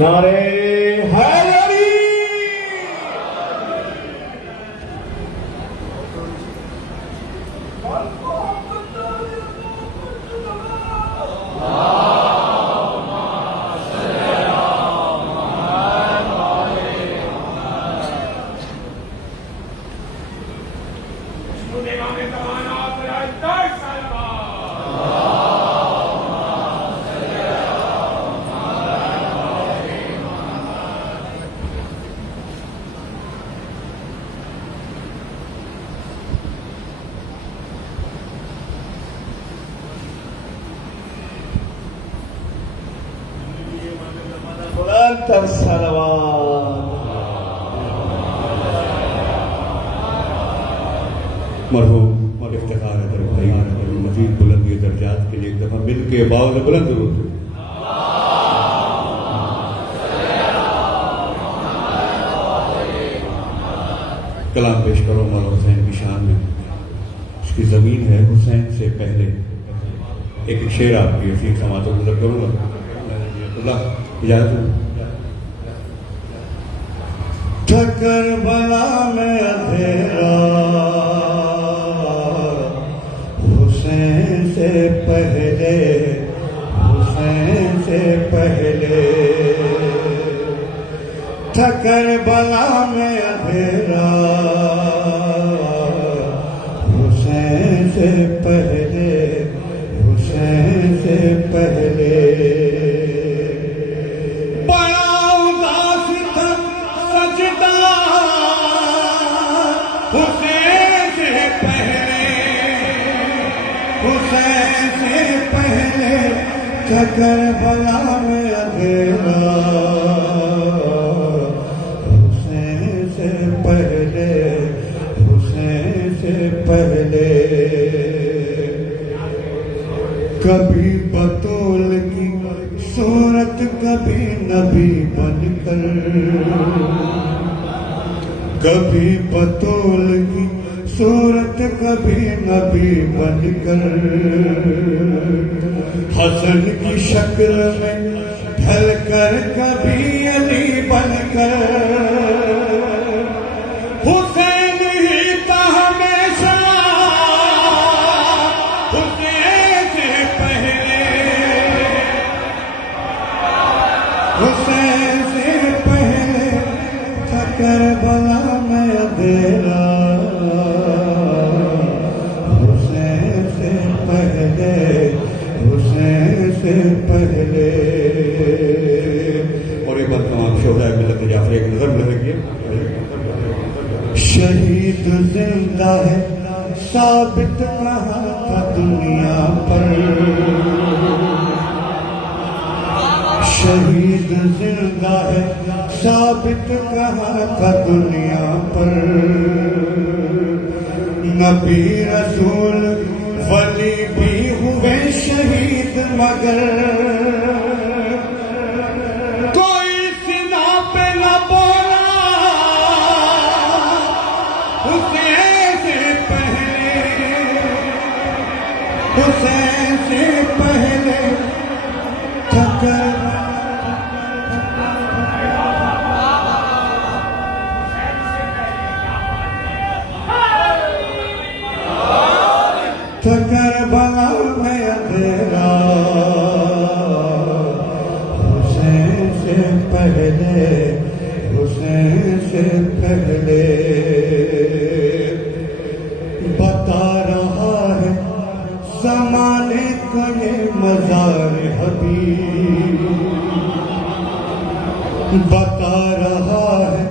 نعرے حیدری بلند صلوات مرحوم اور افتخار ہے در بھائی مزید بلندی درجات کے لیے ایک دفعہ مل کے باؤ سے بلند ضرور کلام پیش کرو مولا حسین کی شان میں. اس کی زمین ہے حسین سے پہلے. ایک شعر آپ کی اسی سماعت و گزر کروں گا. اللہ اجازت ہے. تھا کربلا میں اندھیرا حسین سے پہلے حسین سے پہلے تھا کربلا میں اندھیرا حسین سے پہلے حسین سے پہلے کربلا میں اندھیرا حسین سے پہلے حسین سے پہلے کبھی بطول کی صورت کبھی نبی بن کر کبھی بطول کی صورت کبھی نبی بن کر حسن کی شکل میں ڈھل کر کبھی علی بن کر حسین ہی تھا ہمیشہ حسین سے پہلے حسین سے پہلے تھا کربلا میں اندھیرا حسین سے پہلے اور ایک بات تمام شہداء ملت جعفر ایک نظر میں لگی شہید زندہ ہے ثابت رہا تھا دنیا پر شہید زندہ ہے ثابت رہا تھا دنیا پر نبی رسول ولی بھی ہوئے شہید مگر کوئی سنا پہ نہ بولا حسین سے پہلے حسین سے پہلے کربلا میں اندھیرا حسین سے پہلے حسین سے پہلے بتا رہا ہے زمانے کا یہ مزار حبیب بتا رہا ہے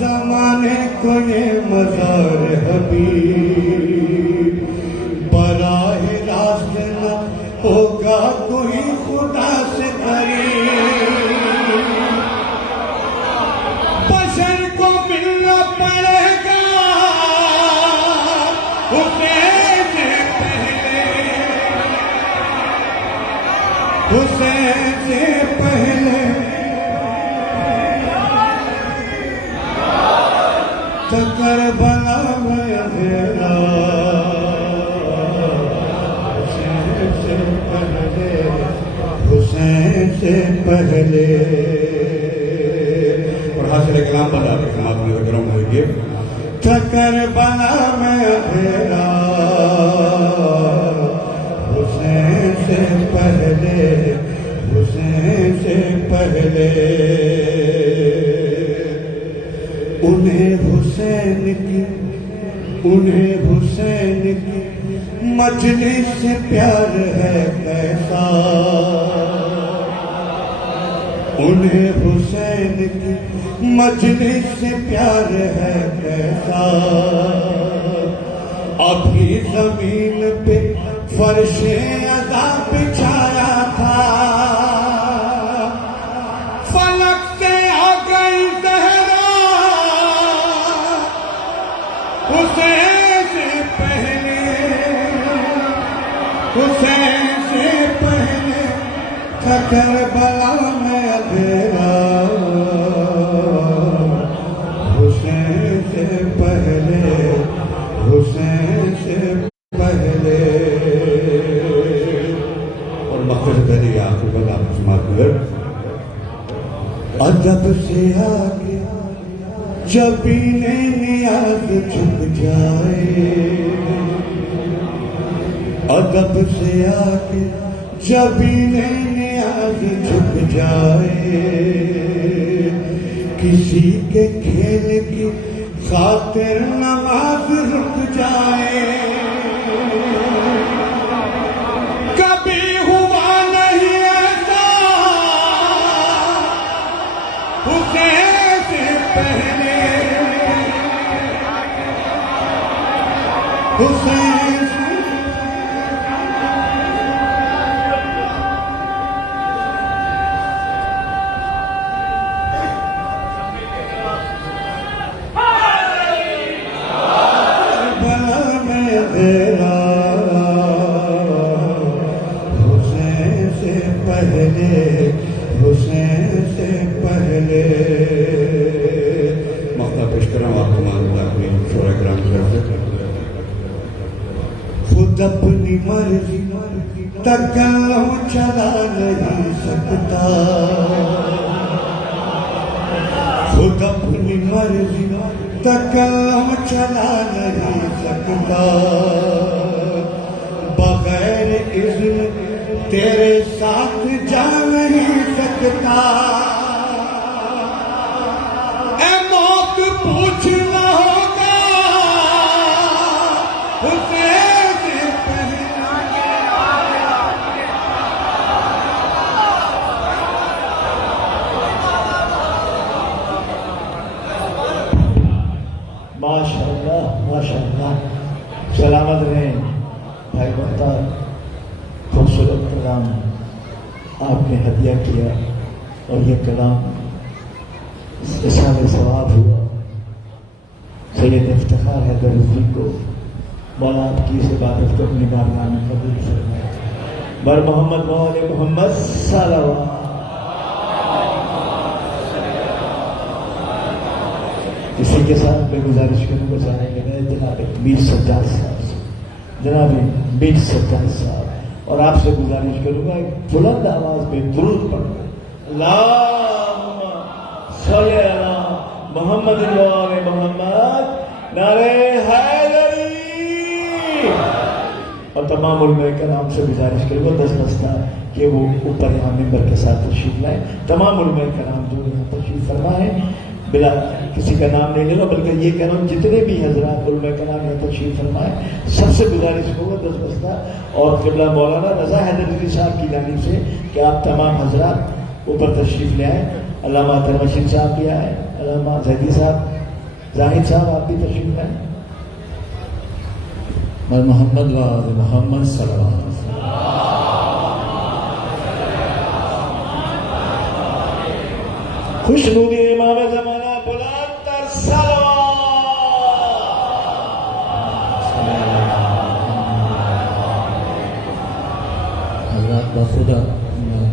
زمانے کو یہ مزار حبیب براہ راست نہ ہوگا کوئی خدا سے قریب بشر کو ملنا پڑے گا حسین سے پہلے حسین سے پہلے کربلا میں اندھیرا محبت آپ کے سماعت میں گرم ہوئیے. تھا کربلا میں اندھیرا حسین سے پہلے، حسین سے پہلے انہیں حسین کی مجلس سے پیار ہے کیسا، انہیں حسین کی مجلس سے پیار ہے کیسا. ابھی زمین پہ فرش عذاب بچھایا تھا، فلک سے آ گئی زہرا حسین سے پہلے، حسین سے پہلے تھا کربلا میں اندھیرا، حسین سے پہلے، حسین سے پہلے. اور مقصد سے پہلے یہ آخر بات آپ کی سماعت میں گرم. ادب سے آگے جب نیاز جھک جائے، ادب سے آگے جب نیاز جھک جائے، کسی کے کھیل کی خاطر نماز رک جائے. کبھی ہوا نہیں ایسا حسین سے پہلے، حسین سے حسین سے پہلے، حسین سے پہلے. مقطع پیش کرم آپ کو معلوم ہے اپنی شورا کرام کی طرف سے. خود اپنی مرضی تکلم چلا نہیں سکتا، خود اپنی مرضی تکلم چلا نہیں سکتا، بغیر اذن تیرے ساتھ جا نہیں سکتا. اے موت پوچھنا ہوگا حسین سے پہلے. ماشاءاللہ ماشاءاللہ. سلامت رہیں بھائی مختار. خوبصورت کلام آپ نے ہدیہ کیا اور یہ کلام اصحاب ثواب ہوا. سید افتخار حیدر رضوی کو مولا آپ کی اس عبادت کو اپنی بارگاہ میں قبول فرمائے. بر محمد مولا محمد صلوات. اسی کے ساتھ میں گزارش کروں گا چاہیں گے جناب میر سجاد صاحب سے، جناب میر سجاد صاحب، اور آپ سے گزارش کروں گا ایک بلند آواز میں درود پڑھنا. اللہم صلی علی محمد و آل محمد، نعرہ حیدری. اور تمام علماء کرام سے گزارش کروں گا دس بستہ کہ وہ اوپر یہاں ممبر کے ساتھ تشریف لائیں. تمام علماء کرام جو یہاں تشریف فرمائیں، بلا کسی کا نام نہیں لینا بلکہ یہ کہنا جتنے بھی حضرات علماء کرام یہاں تشریف فرمائیں سب سے گزارش ہوگا دس بستہ اور قبلہ مولانا رضا حیدر رضوی صاحب کی جانب سے کہ آپ تمام حضرات اوپر تشریف لے آئیں. علامہ ترمشید صاحب بھی آئے، علامہ زیدی صاحب، زاہد صاحب آپ بھی تشریف لائیں. اور محمد و آل محمد صلی اللہ علیہ وسلم. خوش نودی امام زمانہ بلند تر صلوات. حضرات بخدا میں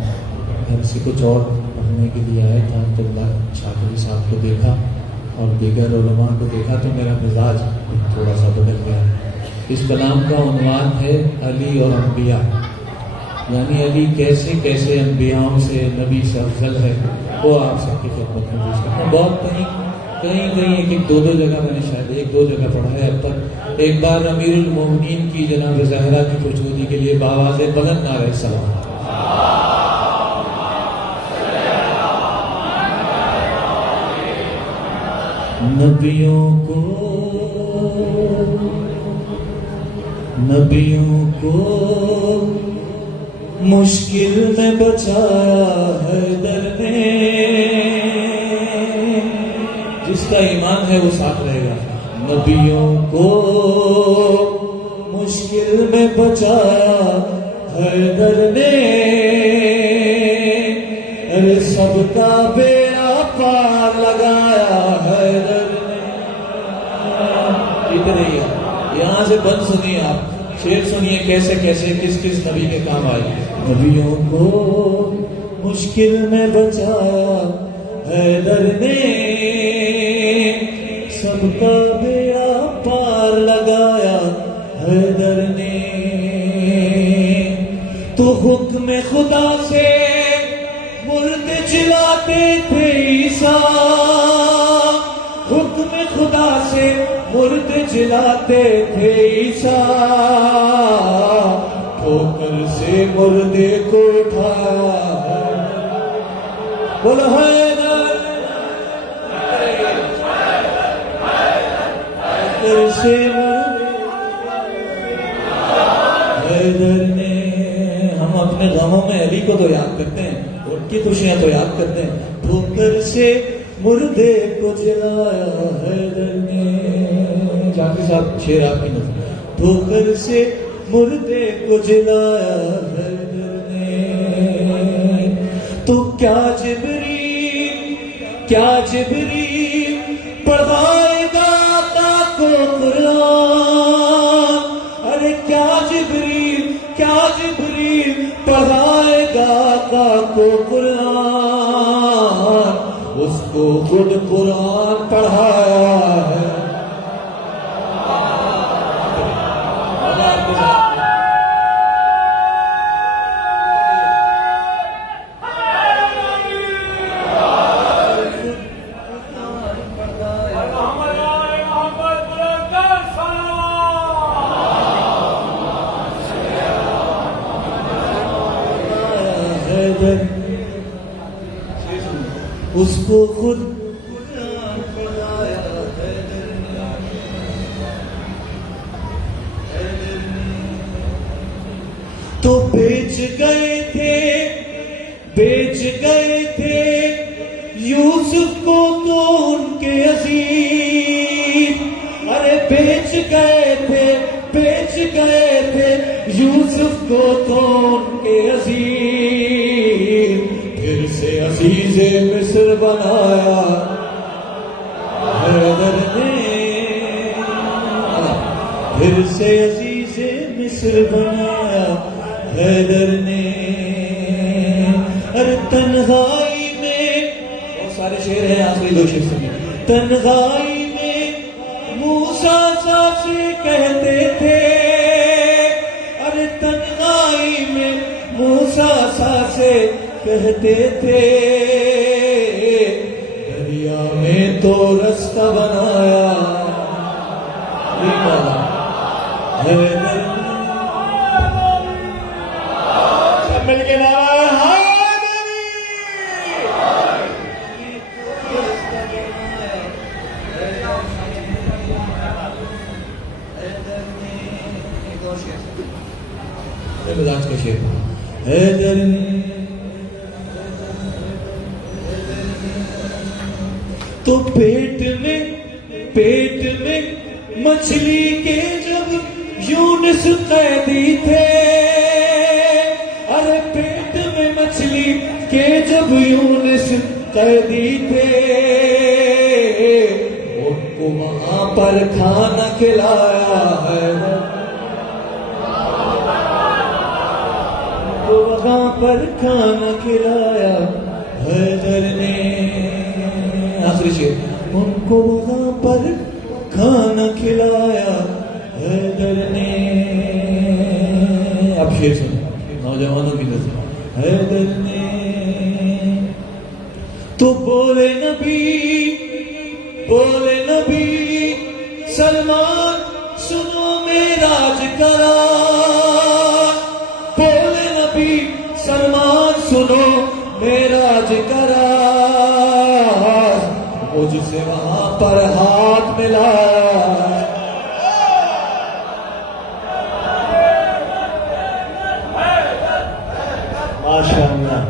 گھر سے کچھ اور پڑھنے کے لیے آیا تھا تو شاکری صاحب کو دیکھا اور دیگر علماء کو دیکھا تو میرا مزاج تھوڑا سا بدل گیا. اس کلام کا عنوان ہے علی اور انبیاء، یعنی علی کیسے کیسے انبیاءوں سے نبی سے افضل ہے وہ آپ سب کی خدمت میں پیش کرتا ہوں. بہت کہیں کہیں ایک دو جگہ میں نے شاید ایک دو جگہ پڑھا ہے اب تک. ایک بار امیر المومنین کی جناب زہرا کی خوشبودی کے لیے بآواز بلند نعرہ سلام. نبیوں کو مشکل میں بچایا حیدر نے. جس کا ایمان ہے وہ ساتھ رہے گا. نبیوں کو مشکل میں بچایا حیدر نے. ارے سب کا بیڑا پار لگایا حیدر نے. ادھر ہی یہاں سے بند سنیے آپ. شعر سنیے کیسے کیسے کس کس نبی کے کام آئے. نبیوں کو مشکل میں بچایا حیدر نے. سب کا بیڑا پار لگایا حیدر نے. تو حکم خدا سے مرد جلاتے تھے عیسیٰ. حکم خدا سے مرد جلاتے تھے عیسیٰ. ٹھوکر سے مردے کو اٹھایا. بولو حیدر. ٹھوکر سے حیدر نے. ہم اپنے غموں میں علی کو تو یاد کرتے ہیں, ان کی خوشیاں تو یاد کرتے ہیں. ٹھوکر سے مردے کو جلایا حیدر نے. جاکر صاحب شعر آپ کی نظر. ٹھوکر سے مردے کو جلایا حیدر نے. تو کیا جبریل پڑھائے گا آقا کو قرآن. ارے کیا جبریل پڑھائے گا آقا کو قرآن. اس کو خود قرآن پڑھایا ہے. اس کو خود قرآن پڑھایا حیدر نے. تو بیچ گئے تھے یوسف کو تو ان کے عزیز. ارے بیچ گئے تھے یوسف کو تو ان کے عزیز. پھر سے عزیز مصر بنایا حیدر نے. پھر سے عزیز مصر بنایا حیدر نے. ارے تنہائی میں بہت سارے شعر ہیں, آخری دو شعر سنیے. تنہائی میں موسیٰ سے کہتے تھے. ارے تنہائی میں موسیٰ سے کہتے تھے. دریا میں تو رستہ بنایا حیدر. سب مل کے نعرہ حیدری. مزاج کا شعر. حیدر نے تو پیٹ میں مچھلی کے جب یونس قیدی تھے. ارے پیٹ میں مچھلی کے جب یونس قیدی تھے. ان کو وہاں پر کھانا کھلایا ہے. وہاں پر کھانا کھلایا حیدر نے. آخری شعر. ان کو وہاں پر کھانا کھلایا حیدر نے. اب شعر سنو نوجوانوں کی نظر. حیدر نے تو بولے نبی بولے نبی سلمان سنو معراج کرا، بولے نبی سلمان سنو معراج کرا، مجھ سے وہاں پر ہاتھ ملا. ماشاء اللہ،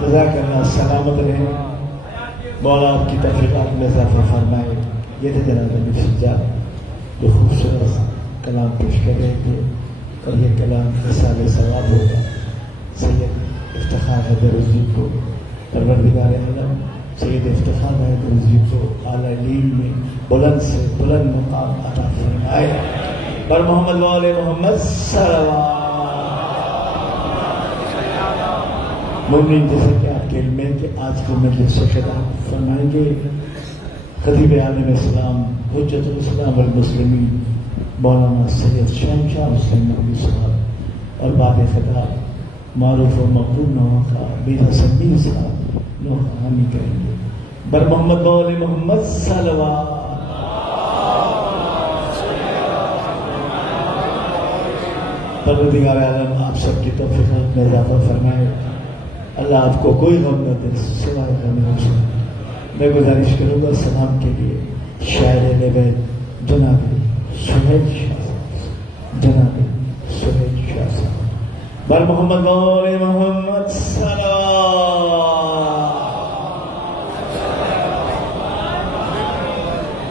جزاک اللہ، سلامت رہیں، مولا آپ کی تفریحات میں اضافہ فرمائے. یہ تھے جناب امیر سجاد جو خوبصورت کلام پیش کر رہے تھے، اور یہ کلام مثال ثواب ہوگا سید افتخار حیدر عزیز کو، پروردگار عالم سید افتخار حیدر عزیز کو اعلیٰ علم میں بلند سے بلند مقام عطا فرمائے. بر محمد و آل محمد صلوات. مومنین، جیسا کہ آپ کے علم ہے کہ آج کے مجلس سے خطاب فرمائیں گے خطیب عالم اسلام حجت الاسلام والمسلمین مولانا سید شہنشاہ حسین نقوی صاحب، اور بعد خطاب معروف و مقبول نوحہ کا میر حسن میر صاحب نوحہ حامی کریں گے. بر محمد و آل محمد صلوات. پروردگار عالم آپ سب کی توفیقات میں اضافہ فرمائے. اللہ آپ کو کوئی غم نہ دے سوائے غم حسن. میں گزارش کروں گا سلام کے لیے شاعر نوید جناب سہیل شاہ صاحب، جناب سہیل شاہ صاحب. بر محمد و آل محمد صلوات.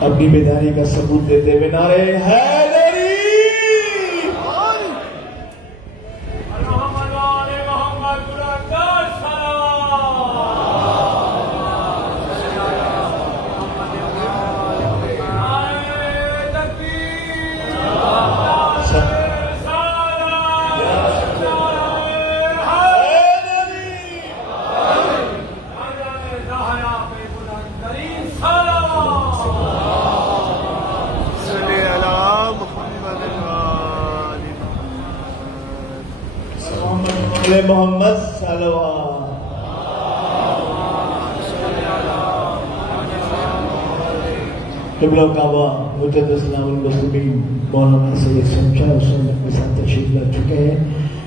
اپنی بیداری کا ثبوت دیتے ہوئے نعرے حیدری. محمد صلوات. قبلہ کعبہ حجت اسلام المسلمین مولانا سید شہنشاہ حسین نقوی صاحب تشریف لا چکے ہیں.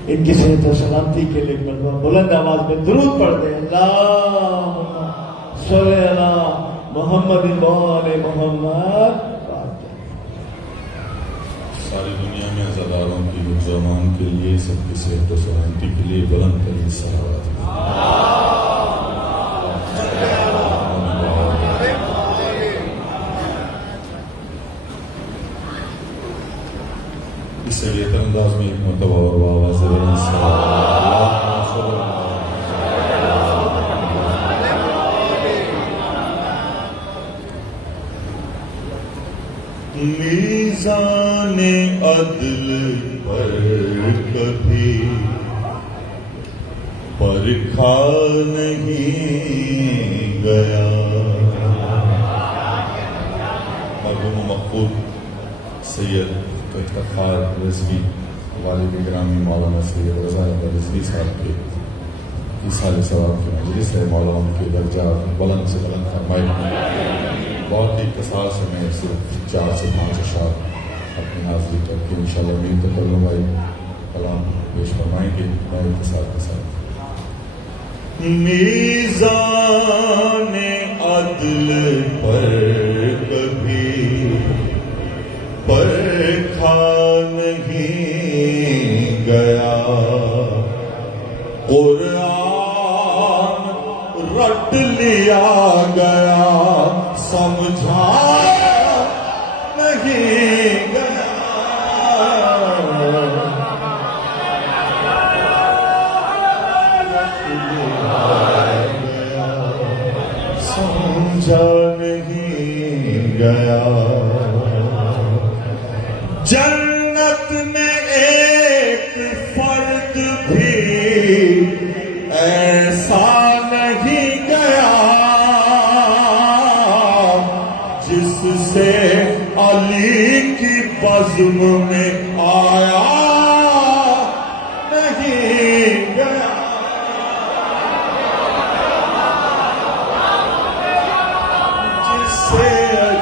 ان کی صحت و سلامتی کے لیے مرتبہ بلند آواز میں درود پڑھتے ہیں. اللہم صلی علی محمد و آل محمد. ساری دنیا میں عزاداروں کی زمان کے لیے سب کی صحت و سلامتی کے لیے بلند ترین صلوات. اس سے بہتر انداز میں ایک مرتبہ اور آواز میزان عدل پر کبھی پرکھا نہیں گیا. مرحوم مقبول سید افتخار رضوی والد گرامی مولانا سید رضا احمد رضوی صاحب کے سال ثواب کی مجلس ہے. مولا ان کے درجات بلند سے بلند فرمائے. بہت ہی اختصار سے میں صرف 4 سے 5 اشعار اپنی حاضری کر کے انشاءاللہ امید تکلم بھائی کلام پیش فرمائیں گے. میں اختصار کے ساتھ میزان عدل پر کبھی پرکھا نہیں گیا. قرآن رٹ لیا گیا سمجھا نہیں گیا. سمجھا نہیں گیا. جنت میں ایک فرد بھی ایسا نہیں گیا جس سے علی کی بزم میں آیا نہیں گیا. جس سے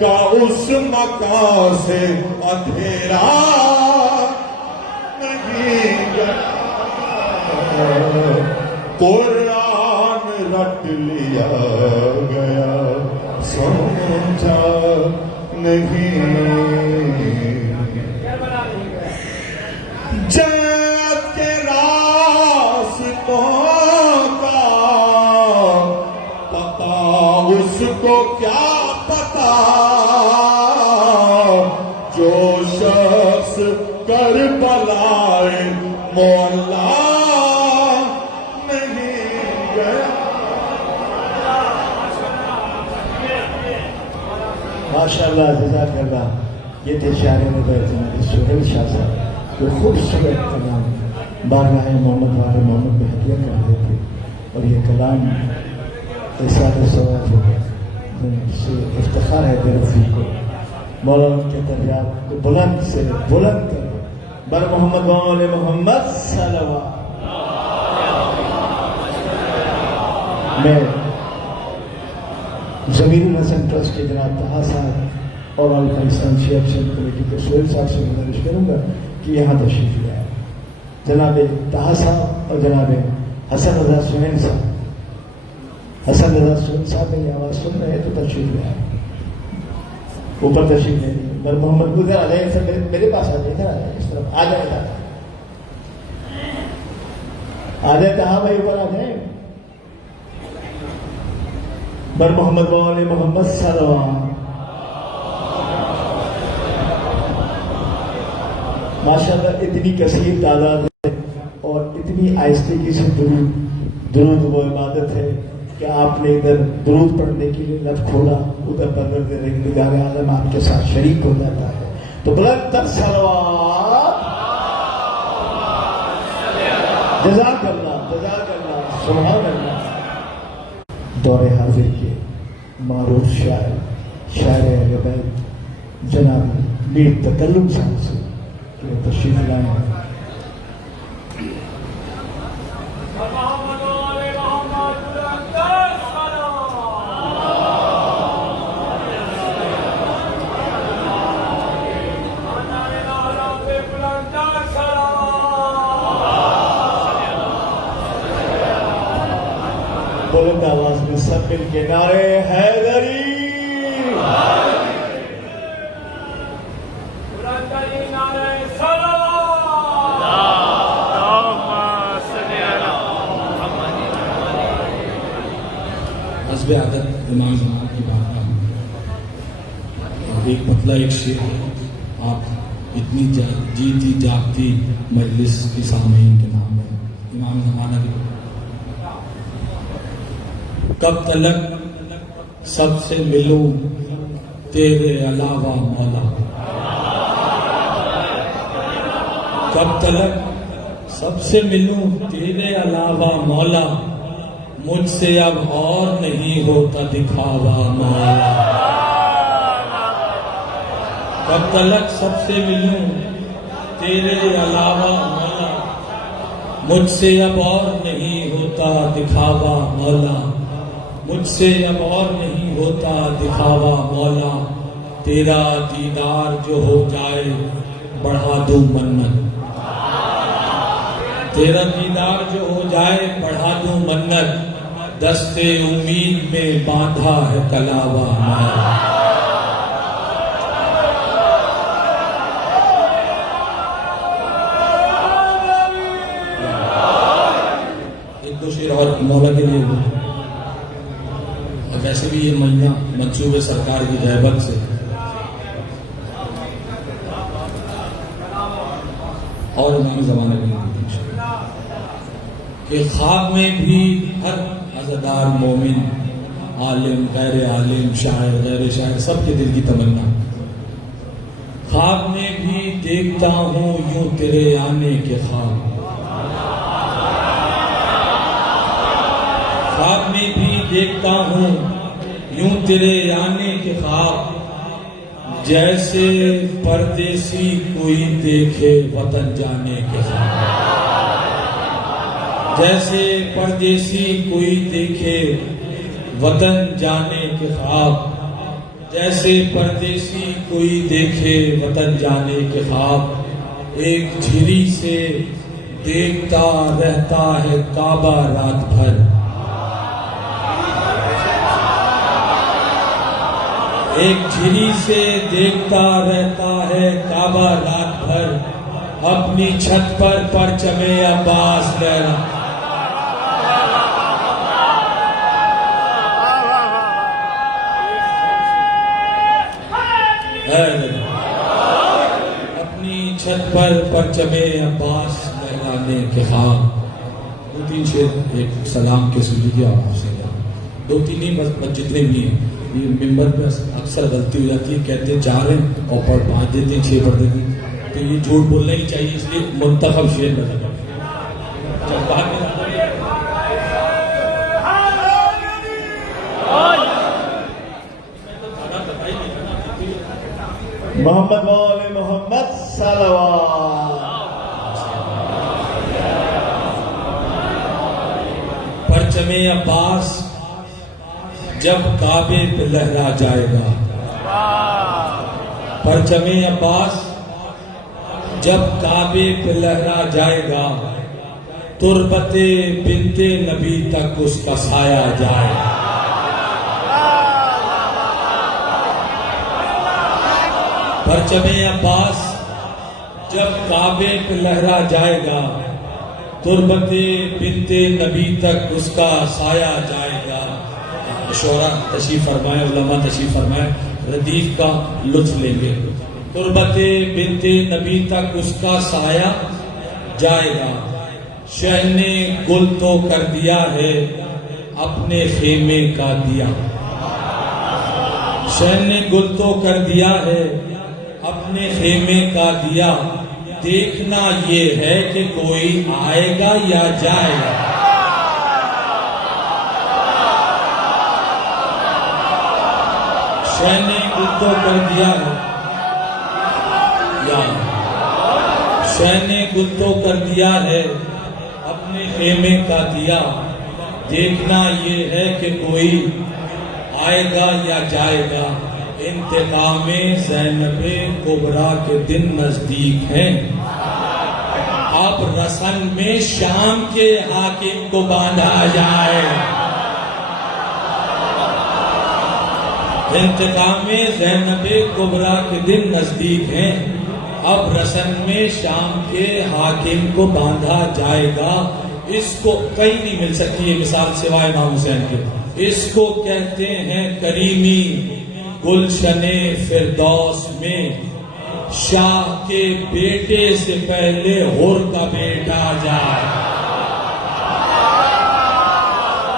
کا اس مکان سے اندھیرا نہیں گیا قرآن رٹ لیا گیا سمجھا نہیں جنت کے راستوں کا پتا اس کو کیا پتا جو شخص کربلائے مولا نہیں گیا. ماشاءاللہ جزاک اللہ. یہ تھے شاعر نظر جناب سہیل شاہ صاحب جو خوبصورت کلام بارگاہ محمد والے محمد میں ہدیہ کر رہے تھے. اور یہ کلام احسان ثواب سے افتخار ہے دل کو. مولانا کے درجات کو بلند سے بلند کر بر محمد وآل محمد صلوات. میں ضمیر الحسن ٹرسٹ کے جناب طہا صاحب اور علی پاکستان شیعہ اپسن کمیٹی کے سہیل صاحب سے گزارش کروں گا کہ یہاں تشریف لے آئے. جناب طہا صاحب اور جناب حسن رضا سہیل صاحب. حسن رضا سہیل صاحب میری آواز سن رہے ہیں تو تشریف لے آئے. اوپر تشریف لے لیے. بر محمد ادھر آ جائیں سر, میرے پاس آ جائیں, ادھر آ جائیں, اس طرف آ جائیں, آ جائیں طہا بھائی اوپر آ جائیں. بر محمد وآل محمد صلوات. ماشاءاللہ اتنی کثیر تعداد ہے اور اتنی آہستگی سے درود وہ عبادت ہے کہ آپ نے ادھر درود پڑھنے کے لیے لب کھولا, ادھر پروردگار عالم آپ کے ساتھ شریک ہو جاتا ہے. تو بلند تر صلوات. جزاک اللہ, جزاک اللہ, سبحان اللہ. دور حاضر کے معروف شاعر اہل بیت جناب میر تکلم صاحب سے کہ تشریف لائے ہیں. بلند آواز میں سب مل کے نعرے حیدری. حسب عادت امام زمان کی بات ہے. ایک پتلا ایک شعر آپ اتنی جیتی جاگتی مجلس کی سامعین کے نام ہے. امام زمانہ کی کب تلک سب سے ملوں تیرے علاوہ مولا, کب تلک سب سے ملوں تیرے علاوہ مولا, مجھ سے اب اور نہیں ہوتا دکھاوا مولا. کب تلک سب سے ملوں تیرے علاوہ مولا, مجھ سے اب اور نہیں ہوتا دکھاوا مولا. مجھ سے اب اور نہیں ہوتا دکھاوا مولا. تیرا دیدار جو ہو جائے بڑھا دوں منت, تیرا دیدار جو ہو جائے بڑھا دوں منت, دستے امید میں باندھا ہے کلاوا مولا. ایک دو شعر اور مولا کے لیے. ویسے بھی یہ مہینہ منصوبے سرکار کی غیبت سے اور امام زمانے میں کہ خواب میں بھی ہر عزادار مومن, عالم غیر عالم, شاعر غیر شاعر, سب کے دل کی تمنا. خواب میں بھی دیکھتا ہوں یوں تیرے آنے کے خواب, خواب میں بھی دیکھتا ہوں یوں تیرے آنے کے خواب, جیسے پردیسی کوئی دیکھے وطن جانے کے خواب, جیسے پردیسی کوئی دیکھے وطن جانے کے خواب, جیسے پردیسی کوئی دیکھے وطن جانے کے خواب، ایک جھری سے دیکھتا رہتا ہے کعبہ رات بھر، ایک جھری سے دیکھتا رہتا ہے کعبہ رات بھر، اپنی چھت پر پرچم عباس لہرا اپنی چھت پر پرچم عباس لہرانے کے خواب۔ دو تین شعر ایک سلام کے سن لیجیے آپ سے، دو تین ہی بس جتنے بھی ہیں۔ یہ ممبر پہ اکثر غلطی ہو جاتی ہے، کہتے ہیں 4 ہیں اور پڑھ 5 دیتے ہیں، 6 پڑھ دیتے ہیں، تو یہ جھوٹ بولنا ہی چاہیے، اس لیے منتخب شعر بتا جب بات محمد مولا محمد صلوات۔ پرچم عباس جب کعبے پہ لہرا جائے گا، پرچم عباس جب کعبے پہ لہرا جائے گا، تربت بنت نبی تک اس کا سایہ جائے گا۔ پرچم عباس جب کعبے پہ لہرا جائے گا، تربت بنت نبی تک اس کا سایہ جائے گا۔ شعراء تشریف فرمائے، علماء تشریف فرمائے، ردیف کا لطف لیں گے۔ تربت بنت نبی تک اس کا سایہ جائے گا، شہ نے گل تو کر دیا ہے اپنے خیمے کا دیا، شہ نے گل تو کر دیا ہے اپنے خیمے کا دیا، دیکھنا یہ ہے کہ کوئی آئے گا یا جائے گا۔ شہ نے گل تو کر دیا ہے، یا شہ نے گل تو کر دیا ہے اپنے خیمے کا دیا، دیکھنا یہ ہے کہ کوئی آئے گا یا جائے گا۔ انتقام زینب کبریٰ کے دن نزدیک ہیں، اب رسن میں شام کے حاکم کو باندھا جائے۔ انتقام زینب کبریٰ کے دن نزدیک ہیں، اب رسن میں شام کے حاکم کو باندھا جائے گا۔ اس کو کہیں نہیں مل سکتی یہ مثال سوائے امام حسین کے۔ اس کو کہتے ہیں کریمی گلشن فردوس میں، شاہ کے بیٹے سے پہلے حر کا بیٹا جائے۔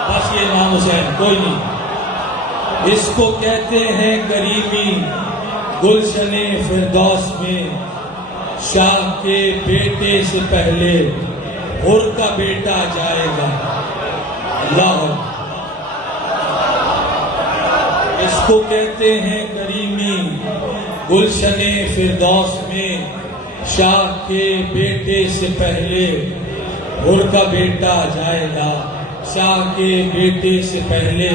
بس یہ امام حسین، کوئی نہیں۔ اس کو کہتے ہیں کریمی گلشن فردوس میں، شاہ کے بیٹے سے پہلے حر کا بیٹا جائے گا۔ اللہ، اس کو کہتے ہیں کریمی گلشن فردوس میں، شاہ کے بیٹے سے پہلے حر کا بیٹا جائے گا، شاہ کے بیٹے سے پہلے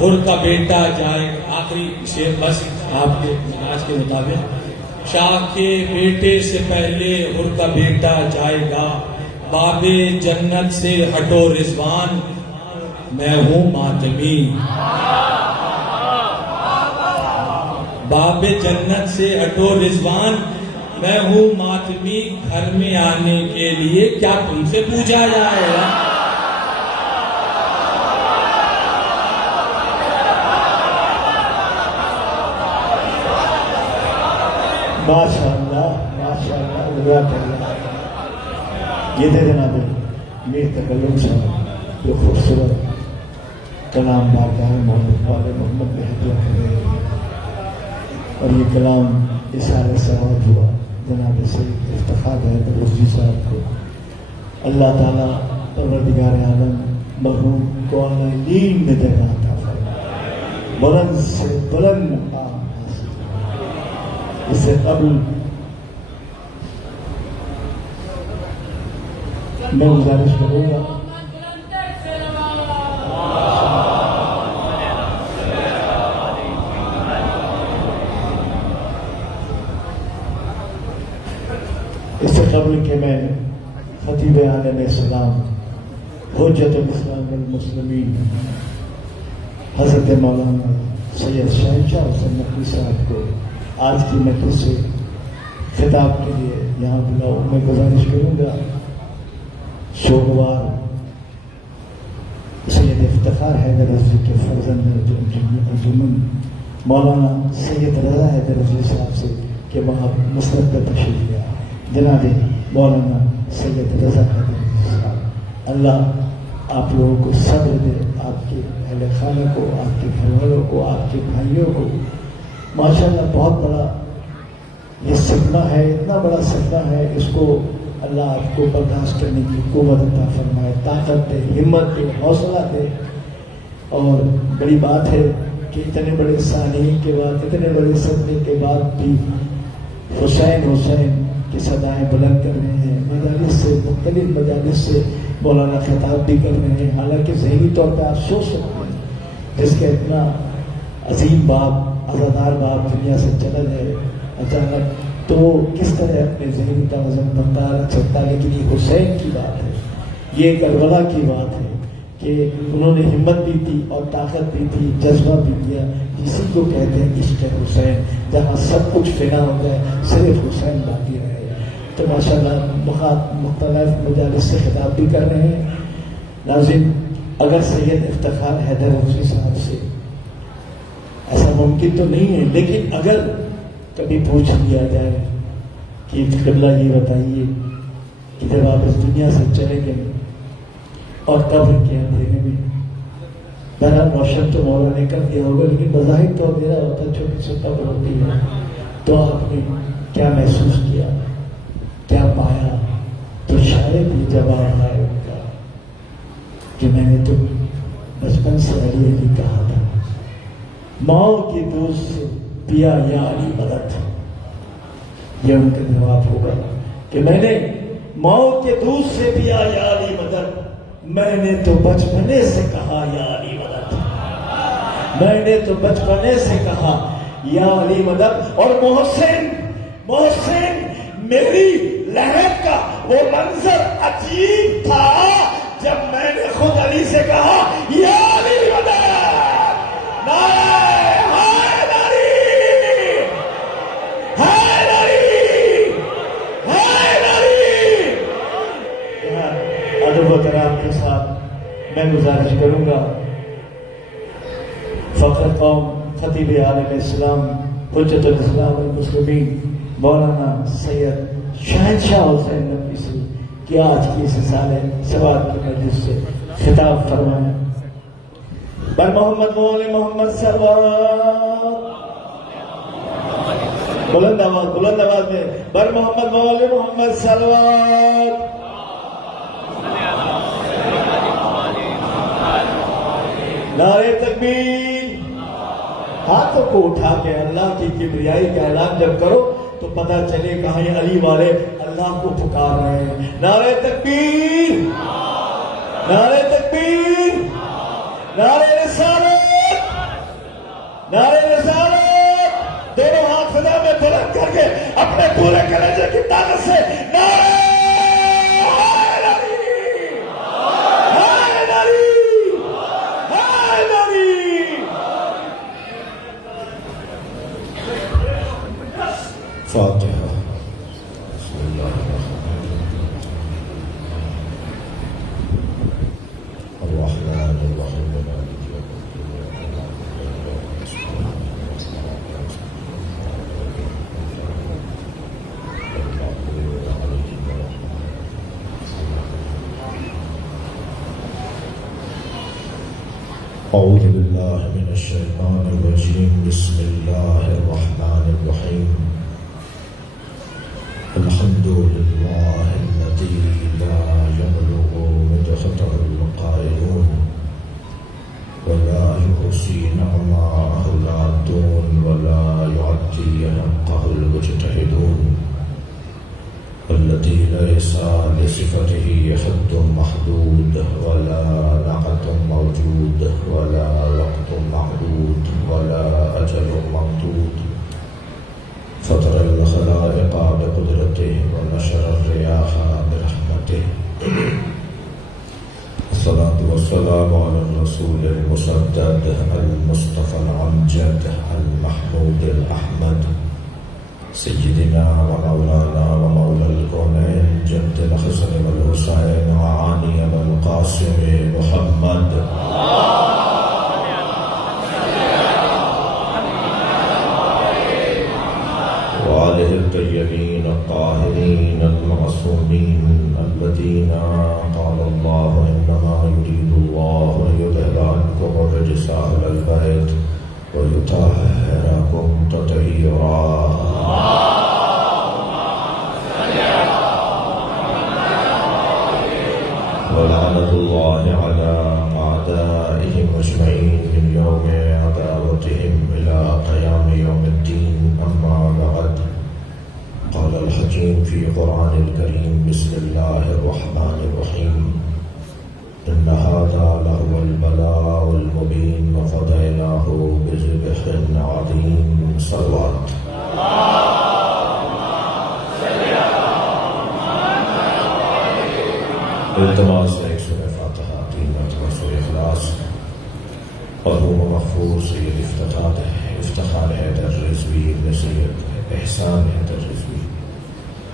حر کا بیٹا جائے گا۔ آخری شعر بس آپ کے مزاج کے مطابق، شاہ کے بیٹے سے پہلے حر کا بیٹا جائے گا، باب جنت سے ہٹو رضوان میں ہوں ماتمی، باب جنت سے ہٹو رضوان میں ہوں ماتمی، گھر میں آنے کے لیے کیا تم سے پوچھا جائے گا۔ ماشاءاللہ ماشاءاللہ، اللہ کرے۔ یہ تھے جناب میر تکلم صاحب، جو خوبصورت کلام بارگاہ محمد والے محمد میں ہدیہ کرے، اور یہ کلام اثار ثواب ہوا جناب سید افتخار حیدر رضوی صاحب کو۔ اللہ تعالیٰ پروردگار عالم مرحوم کو علین میں جگہ عطا فرمائے، بلند سے بلند مقام حاصل۔ اس سے قبل میں گزارش کروں گا قبل کہ میں خطیب عالم اسلام حجت الاسلام والمسلمین حضرت مولانا سید شہنشاہ حسین نقوی صاحب کو آج کی مجلس سے خطاب کے لیے یہاں بلاؤں، میں گزارش کروں گا سوگوار سید افتخار حیدر رضوی کے فرزند انجمن مولانا سید رضا حیدر رضوی صاحب سے کہ وہاں مسند کا تشریف لیا جناب مولانا سید رضا حیدر رضوی صاحب، اللہ آپ لوگوں کو صبر دے، آپ کے اہل خانہ کو، آپ کے گھر والوں کو، آپ کے بھائیوں کو۔ ماشاءاللہ بہت بڑا یہ سپنا ہے، اتنا بڑا سپنا ہے، اس کو اللہ آپ کو برداشت کرنے کی قوت عطا فرمائے، طاقت دے، ہمت دے، حوصلہ دے۔ اور بڑی بات ہے کہ اتنے بڑے سانحین کے بعد، اتنے بڑے صدمے کے بعد بھی حسین حسین کی صدائیں بلند کر رہے ہیں، مجالس سے، مختلف مجالس سے مولانا خطاب بھی کر رہے ہیں۔ حالانکہ ذہنی طور پہ آپ سوچ سکتے ہیں جس کا اتنا عظیم باپ، عزادار باپ دنیا سے چلا جائے اچانک، تو کس طرح اپنے ذہنی توازن برقرار رکھ سکتا ہے۔ لیکن یہ حسین کی بات ہے، یہ کربلا کی بات ہے کہ انہوں نے ہمت بھی دی اور طاقت بھی دی، جذبہ بھی دیا۔ اسی کو کہتے ہیں عشق حسین، جہاں سب کچھ فنا ہو گئے، صرف حسین باقی رہے۔ تو ماشاءاللہ مختلف مجالس سے خطاب بھی کر رہے ہیں۔ ناظرین، اگر سید افتخار حیدر رضوی صاحب سے ایسا ممکن تو نہیں ہے، لیکن اگر کبھی پوچھ لیا جائے کہ قبلہ یہ بتائیے کہ جب آپ اس دنیا سے چلے گئے اور قبر کے اندھیرے میں، بہرحال روشن تو مولا نے کر دیا ہوگا، لیکن بظاہر تو اندھیرا ہوتا، چھوٹی سی قبر ہوتی ہے، تو آپ نے کیا محسوس کیا، کیا پایا؟ تو شاید یہ جواب ہے ان کا کہ میں نے تو بچپن سے علی علی کہا تھا، ماؤں کی دودھ سے پیا یا علی مدد۔ یہ ان کا جواب ہوگا کہ میں نے ماؤں کے دودھ سے پیا یا علی مدد، میں نے تو بچپنے سے کہا یا علی مدد، میں نے تو بچپنے سے کہا یا علی مدد۔ اور محسن میری لہر کا وہ منظر عجیب تھا جب میں نے خود علی سے کہا یا علی مدد۔ ادب و کرام کے ساتھ میں گزارش کروں گا فخر قوم خطیب عالم اسلام حجت الاسلام والمسلمین مولانا سید شہنشاہ حسین نقوی سے کہ آج کی اس سال سواد کی مجلس سے خطاب فرمائیں۔ بر محمد مولا محمد صلوات، بلند آواز میں بر محمد مولا محمد صلوات۔ نعرہ تکبیر، ہاتھوں کو اٹھا کے اللہ کی کبریائی کا اعلان جب کرو تو پتہ چلے کہاں یہ علی والے اللہ کو پکار رہے ہیں۔ نعرہ تکبیر، نعرہ تکبیر، نعرہ رسالت، نعرہ رسالت، دونوں ہاتھ فضا میں بلند کر کے اپنے پورے کلیجے کی طاقت سے نعرہ فاتحہ۔ الرحمن الرحیم اعوذ باللہ من الشیطان الرجیم، بسم اللہ الرحمن الرحیم۔ الحمد للہ الذی لا یبلغ مدحته القائلون ولا يحصي نعماءه العادون ولا يعطي حقه المجتهدون، الذي ليس لصفته حد محدود ولا نعت موجود ولا وقت معدود ولا أجل ممدود، فطر الخلائق بقدرته ونشر الرياح کرتے ہیں۔ الصلاة والسلام على الرسول المسدد المصطفى الأمجد المحمود الأحمد سيدنا ومولانا ومولى الكونين جد الحسن والحسين وعاني والقاسم محمد وآله الطيبين الطاهرين المعصومين الذين قال الله إنما يريد الله ليذهب عنكم الرجس أهل البيت ويطهركم تطهيرا ولعنة الله على أعدائهم أجمعين من يوم عداوتهم إلى قيام يوم الدين أما بعد قال الحكيم في قرآن الكريم بسم الله الرحمن الرحيم إن هذا لهو البلاء المبين وفديناه بذبح عظيم صلوات التماس ہے ایک سورہ فاتحہ 3 مرتبہ سورہ اخلاص مرحوم مغفور سید افتخار حیدر رضوی ابن سید احسان حیدر رضوی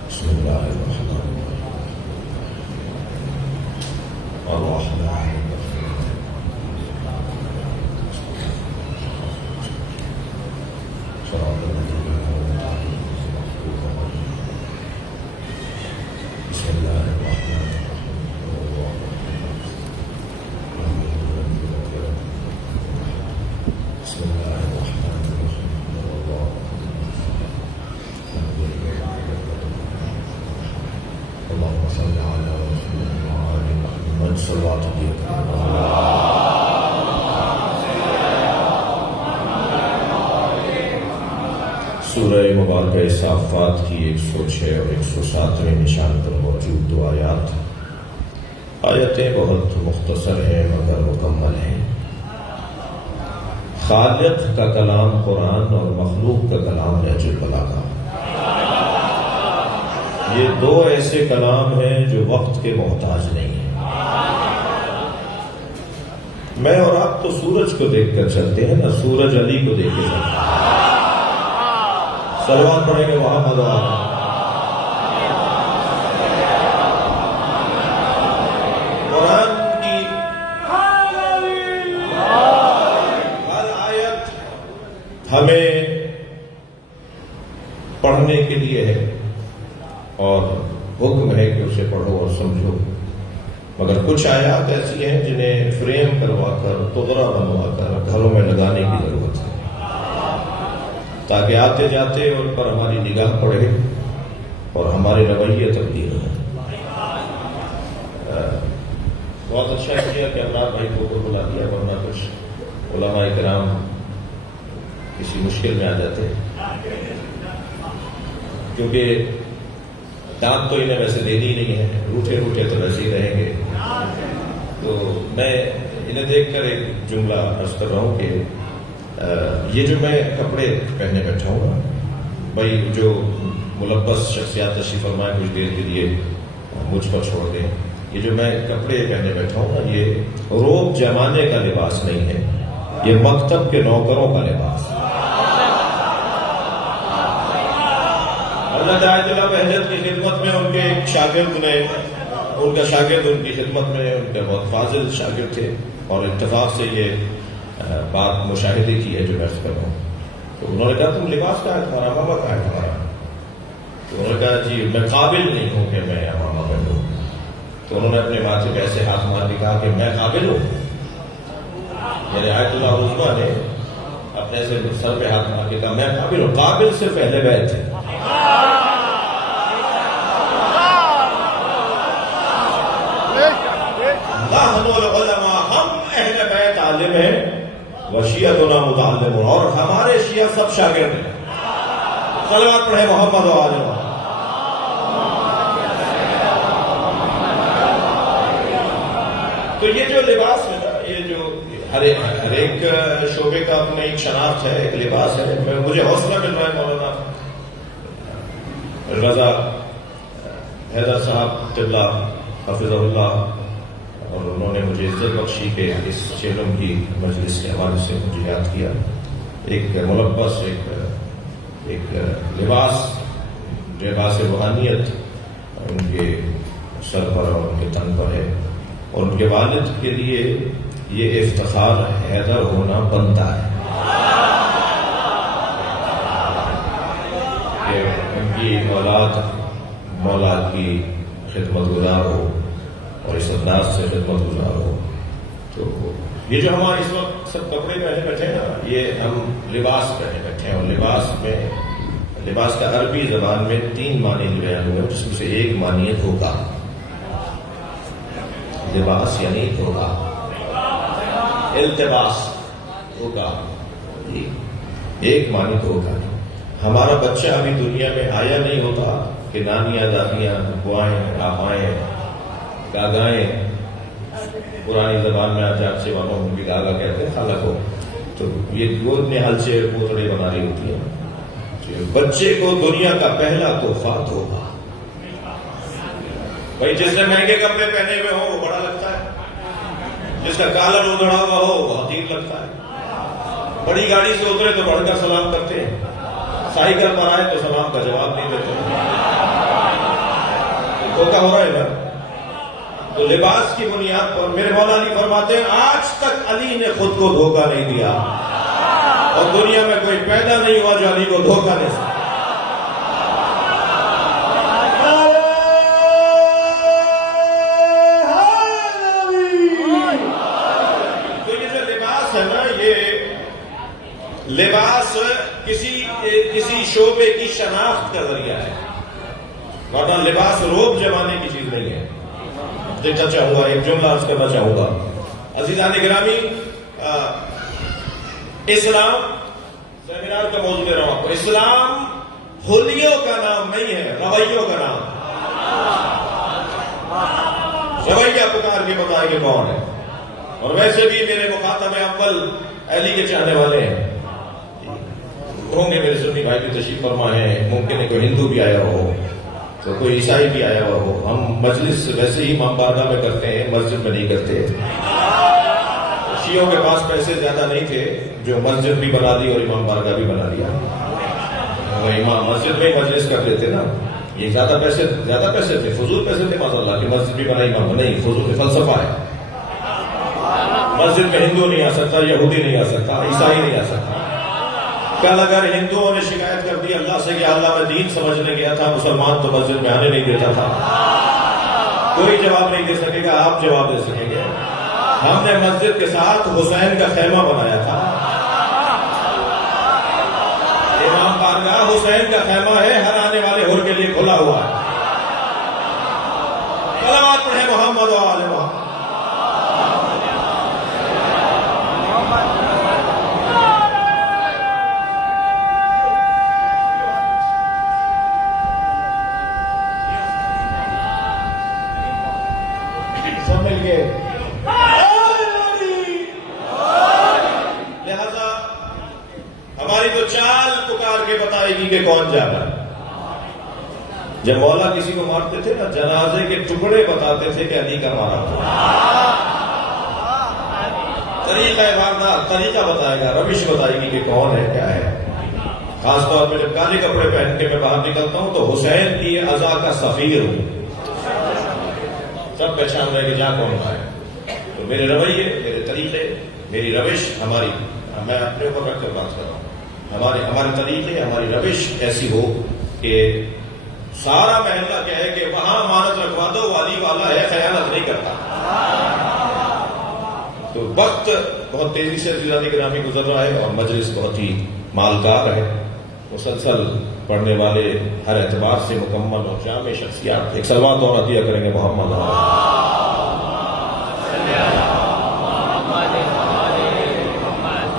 بسم اللہ الرحمن الرحیم بسم اللہ الرحمن بسم اللہ الرحمن الرحیم اللهم صل على محمد وعلى محمد صلوات سورہ مبارکہ صافات کی 106 اور 107ویں نشان پر موجود 2 آیات آیتیں بہت مختصر ہیں مگر مکمل ہیں۔ خالق کا کلام قرآن اور مخلوق کا کلام نہج البلاغہ، یہ 2 ایسے کلام ہیں جو وقت کے محتاج نہیں ہیں۔ میں اور آپ تو سورج کو دیکھ کر چلتے ہیں نا، سورج علی کو دیکھ کے چلتے ہیں۔ صلوات پڑھیں گے محمد قرآن کی ہر آیت ہمیں پڑھنے کے لیے ہے اور حکم ہے کہ اسے پڑھو اور سمجھو، مگر کچھ آیات ایسی ہیں جنہیں فریم کروا کر تغرا بنوا کر گھروں میں لگانے کی ضرورت ہے تاکہ آتے جاتے ان پر ہماری نگاہ پڑے اور ہمارے رویے تبدیل ہوں۔ بہت اچھا کیا کہ امراض بھائی کو بلا دیا، ورنہ کچھ علماء کرام کسی مشکل میں آ جاتے ہیں، کیونکہ دانت تو انہیں ویسے دینی نہیں ہے، روٹے روٹے تو ویسے ہی رہیں گے۔ تو میں انہیں دیکھ کر ایک جملہ عرض کر رہا ہوں کہ یہ جو میں کپڑے پہنے بیٹھا ہوں نا بھائی، جو ملبس شخصیات تشریف فرمائے کچھ دیر کے لیے مجھ پر چھوڑ دیں، یہ جو میں کپڑے پہنے بیٹھا ہوں نا، یہ روب جمانے کا لباس نہیں ہے، یہ مکتب کے نوکروں کا لباس ہے۔ حضرت آیت اللہ بہجت کی خدمت میں ان کے ایک شاگرد نے، ان کا شاگرد ان کی خدمت میں، ان کے بہت فاضل شاگرد تھے، اور اتفاق سے یہ بات مشاہدے کی ہے جو میں کر رہا ہوں۔ تو انہوں نے کہا تم لباس کا ہے تمہارا، امامہ کا ہے تمہارا؟ تو انہوں نے کہا جی میں قابل نہیں ہوں کہ میں امامہ پہنوں۔ تو انہوں نے اپنے ماتھے پہ ایسے ہاتھ مار کے کہا کہ میں قابل ہوں، یعنی آیت اللہ عظمہ نے اپنے سے سر پہ ہاتھ مار کے کہا میں قابل ہوں۔ قابل صرف اہل بیت ہے، نحن العلماء، ہم اہل بیت عالم ہیں، وشیعتنا متعلمون، اور ہمارے شیعہ سب شاگرد ہیں۔ صلوات پڑھے محمد و آل محمد۔ تو یہ جو لباس ہے نا، یہ جو ہر ایک شعبے کا اپنا ایک شناخت ہے، ایک لباس ہے۔ مجھے حوصلہ مل رہا ہے مولانا رضا حیدر صاحب قبلہ حفظ اللہ، اور انہوں نے مجھے عزت بخشی کہ اس چیلم کی مجلس کے حوالے سے مجھے یاد کیا. ایک ملبس، ایک لباس روحانیت ان کے سر پر اور ان کے تن پر ہے، اور ان کے والد کے لیے یہ افتخار حیدر ہونا بنتا ہے کہ ان کی اولاد مولا کی خدمت گزار ہو اور اس انداز سے خدمت گزار ہو. تو یہ جو ہمارے اس وقت سب کپڑے پہنے بیٹھے ہیں نا، یہ ہم لباس پہنے بیٹھے ہیں، اور لباس کا عربی زبان میں 3 معنی بیان ہوئے، جس میں سے ایک معنی ہے دھوکہ. لباس یعنی دھوکہ، التباس دھوکہ، ایک معنی دھوکہ. ہمارا بچہ ابھی دنیا میں آیا نہیں ہوتا کہ نانیاں، دادیاں، بوائیں، آپائیں، گاگائیں، پرانی زبان میں آج سے والوں بھی گاگا کہتے ہیں خالہ کو، تو یہ گود میں ہلچے پوتڑے بنا رہی ہوتی ہیں. بچے کو دنیا کا پہلا تحفہ دھوکہ. بھائی جس نے مہنگے کپڑے پہنے ہوئے ہو وہ بڑا لگتا ہے، جس کا کالر ادھڑا ہوا ہو وہ حقیر لگتا ہے. بڑی گاڑی سے اترے تو بڑھ کر سلام کرتے ہیں، سائیکل پر آئے تو سلام کا جواب نہیں دیتے. دھوکہ ہو رہا ہے نا. تو لباس کی بنیاد پر میرے مولا علی فرماتے ہیں آج تک علی نے خود کو دھوکہ نہیں دیا، اور دنیا میں کوئی پیدا نہیں ہوا جو علی کو دھوکہ دے سکتا. تو یہ جو لباس ہے نا، یہ لباس کسی شعبے کی شناخت کا ذریعہ ہے، ورنہ لباس روب جمانے کی چیز نہیں ہے. دیکھنا چاہوں گا، ایک جملہ عرض کرنا چاہوں گا. عزیزان گرامی، اسلام سیمینار کا موضوع دے رہا ہوں آپ کو. اسلام حلیوں کا نام نہیں ہے، رویوں کا نام. رویہ پکار کے بتائیں کہ کون ہے. اور ویسے بھی میرے مخاطب اول علی کے چاہنے والے ہیں، ہوں گے میرے سنی بھائی بھی تشریف فرما ہیں، ممکن ہے کوئی ہندو بھی آیا ہو تو کوئی عیسائی بھی آیا ہوا ہو. ہم مجلس ویسے ہی امام بارگاہ میں کرتے ہیں، مسجد میں نہیں کرتے. شیعوں کے پاس پیسے زیادہ نہیں تھے جو مسجد بھی بنا دی اور امام بارگاہ بھی بنا دیا. امام مسجد میں مجلس کر لیتے نا، یہ زیادہ پیسے تھے، فضول پیسے تھے معاذ اللہ، کہ مسجد بھی بنا امام نہیں، فضول فلسفہ ہے. مسجد میں ہندو نہیں آ سکتا، یہودی نہیں آ سکتا، عیسائی نہیں آ سکتا. کل اگر ہندوؤں نے شکایت کر دی اللہ سے کہ اللہ میں دین سمجھنے گیا تھا، مسلمان تو مسجد میں آنے نہیں دیتا تھا، کوئی جواب نہیں دے سکے گا، آپ جواب دے سکیں گے. ہم نے مسجد کے ساتھ حسین کا خیمہ بنایا تھا. امام بارگاہ حسین کا خیمہ ہے، ہر آنے والے حر کے لیے کھلا ہوا ہے. صلوات پڑھیں محمد و آل محمد. لہذا ہماری تو چال پکار کے بتائے گی کہ کون جا رہا ہے. جب مولا کسی کو مارتے تھے نا، جنازے کے ٹکڑے بتاتے تھے کہ علی کا مارا ہوا. طریقہ واردات، طریقہ بتائے گا، روش بتائے گی کہ کون ہے، کیا ہے. خاص طور پہ جب کالے کپڑے پہن کے میں باہر نکلتا ہوں تو حسین کی عزا کا سفیر ہوں، سب پہچان رہے کہ جہاں کون ہے. تو میرے رویے، میرے طریقے، میری روش، میں اپنے اوپر رکھ کر بات کر رہا ہوں، ہمارے طریقے، ہماری روش ایسی ہو کہ سارا محلہ کہے کہ وہاں امانت رکھوا دو، والی والا ہے، خیانت نہیں کرتا. تو وقت بہت تیزی سے عزیزان گرامی گزر رہا ہے اور مجلس بہت ہی مالدار ہے. مسلسل پڑھنے والے ہر اعتبار سے مکمل اور جامع شخصیات. ایک صلوات اور عطیہ کریں گے محمد.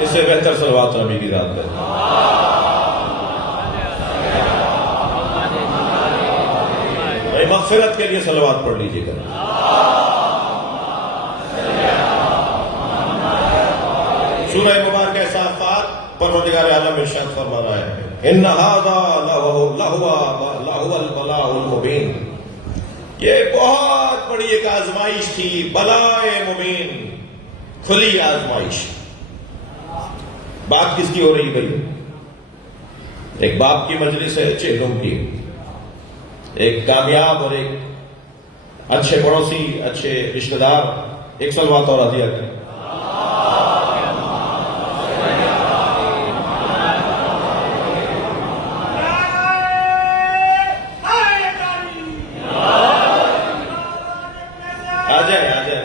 اس سے بہتر صلوات نبی کی ذات ہے. مغفرت کے لیے صلوات پڑھ لیجیے گا. سورہ مبارکہ صافات پروردگار عالم ارشاد فرما رہا ہے ان ھذا لہو البلاء المبین. یہ بہت بڑی ایک آزمائش تھی، بلائے مبین، کھلی آزمائش۔ بات کس کی ہو رہی بھائی؟ ایک باپ کی مجلس ہے چہروں کی، ایک کامیاب اور ایک اچھے پڑوسی، اچھے رشتہ دار، ایک صلوات اور عطیہ کریں۔ آ جائیں آ جائیں۔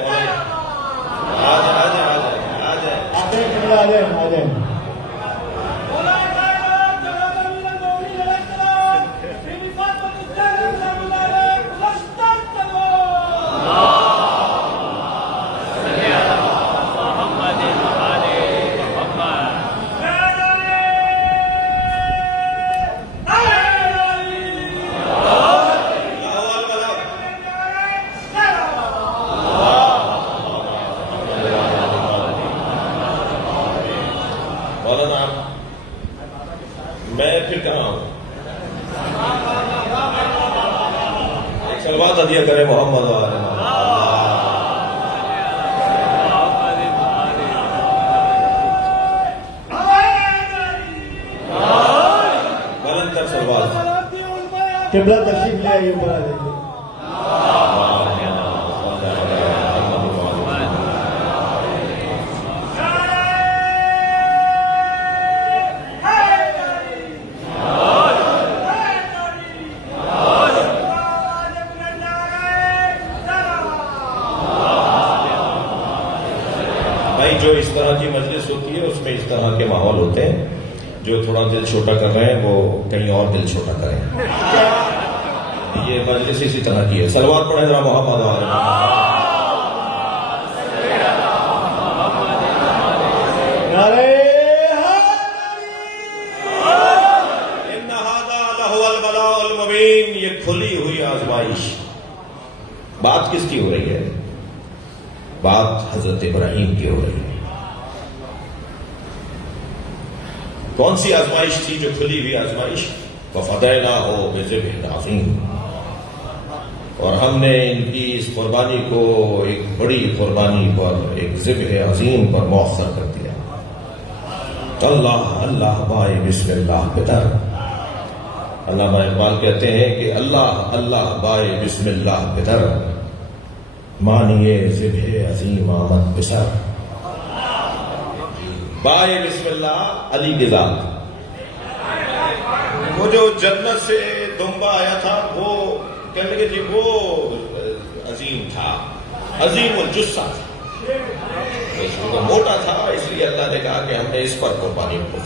مولانا میں پھر کہاں ہوں؟ ایک صلوات عطیہ کرے محمد و آل محمد۔ بلند تر صلوات۔ قبلہ تشریف لے آئیے، بڑا دیکھیں۔ بھائی جو اس طرح کی مجلس ہوتی ہے اس میں اس طرح کے ماحول ہوتے ہیں، جو تھوڑا دل چھوٹا کر رہے ہیں وہ کہیں اور دل چھوٹا کریں۔ یہ مجلس اسی طرح کی ہے۔ صلوات پڑھیں ذرا محمد و آل محمد۔ ان ھذا لہو البلاء المبین، یہ کھلی ہوئی آزمائش۔ بات کس کی ہو رہی ہے؟ بات حضرت ابراہیم کی ہو رہی ہے۔ کون سی آزمائش تھی جو کھلی ہوئی آزمائش؟ وَفَدَيْنَاهُ بِذِبْحٍ عَظِيمٍ، اور ہم نے ان کی اس قربانی کو ایک بڑی قربانی پر، ایک ذبح عظیم پر مؤخر کر دیا۔ اللہ اللہ بائے بسم اللہ پدر۔ علامہ اقبال کہتے ہیں کہ اللہ اللہ بائے بسم اللہ پدر، مانیے ذبح عظیم آمد بسر۔ بائے بسم اللہ علی کی ذات، وہ جو جنت سے دمبا آیا تھا وہ کہنے لگے جی وہ عظیم تھا، عظیم الجثہ تھا، وہ موٹا تھا، اس لیے اللہ نے کہا کہ ہم نے اس پر قربانی کی۔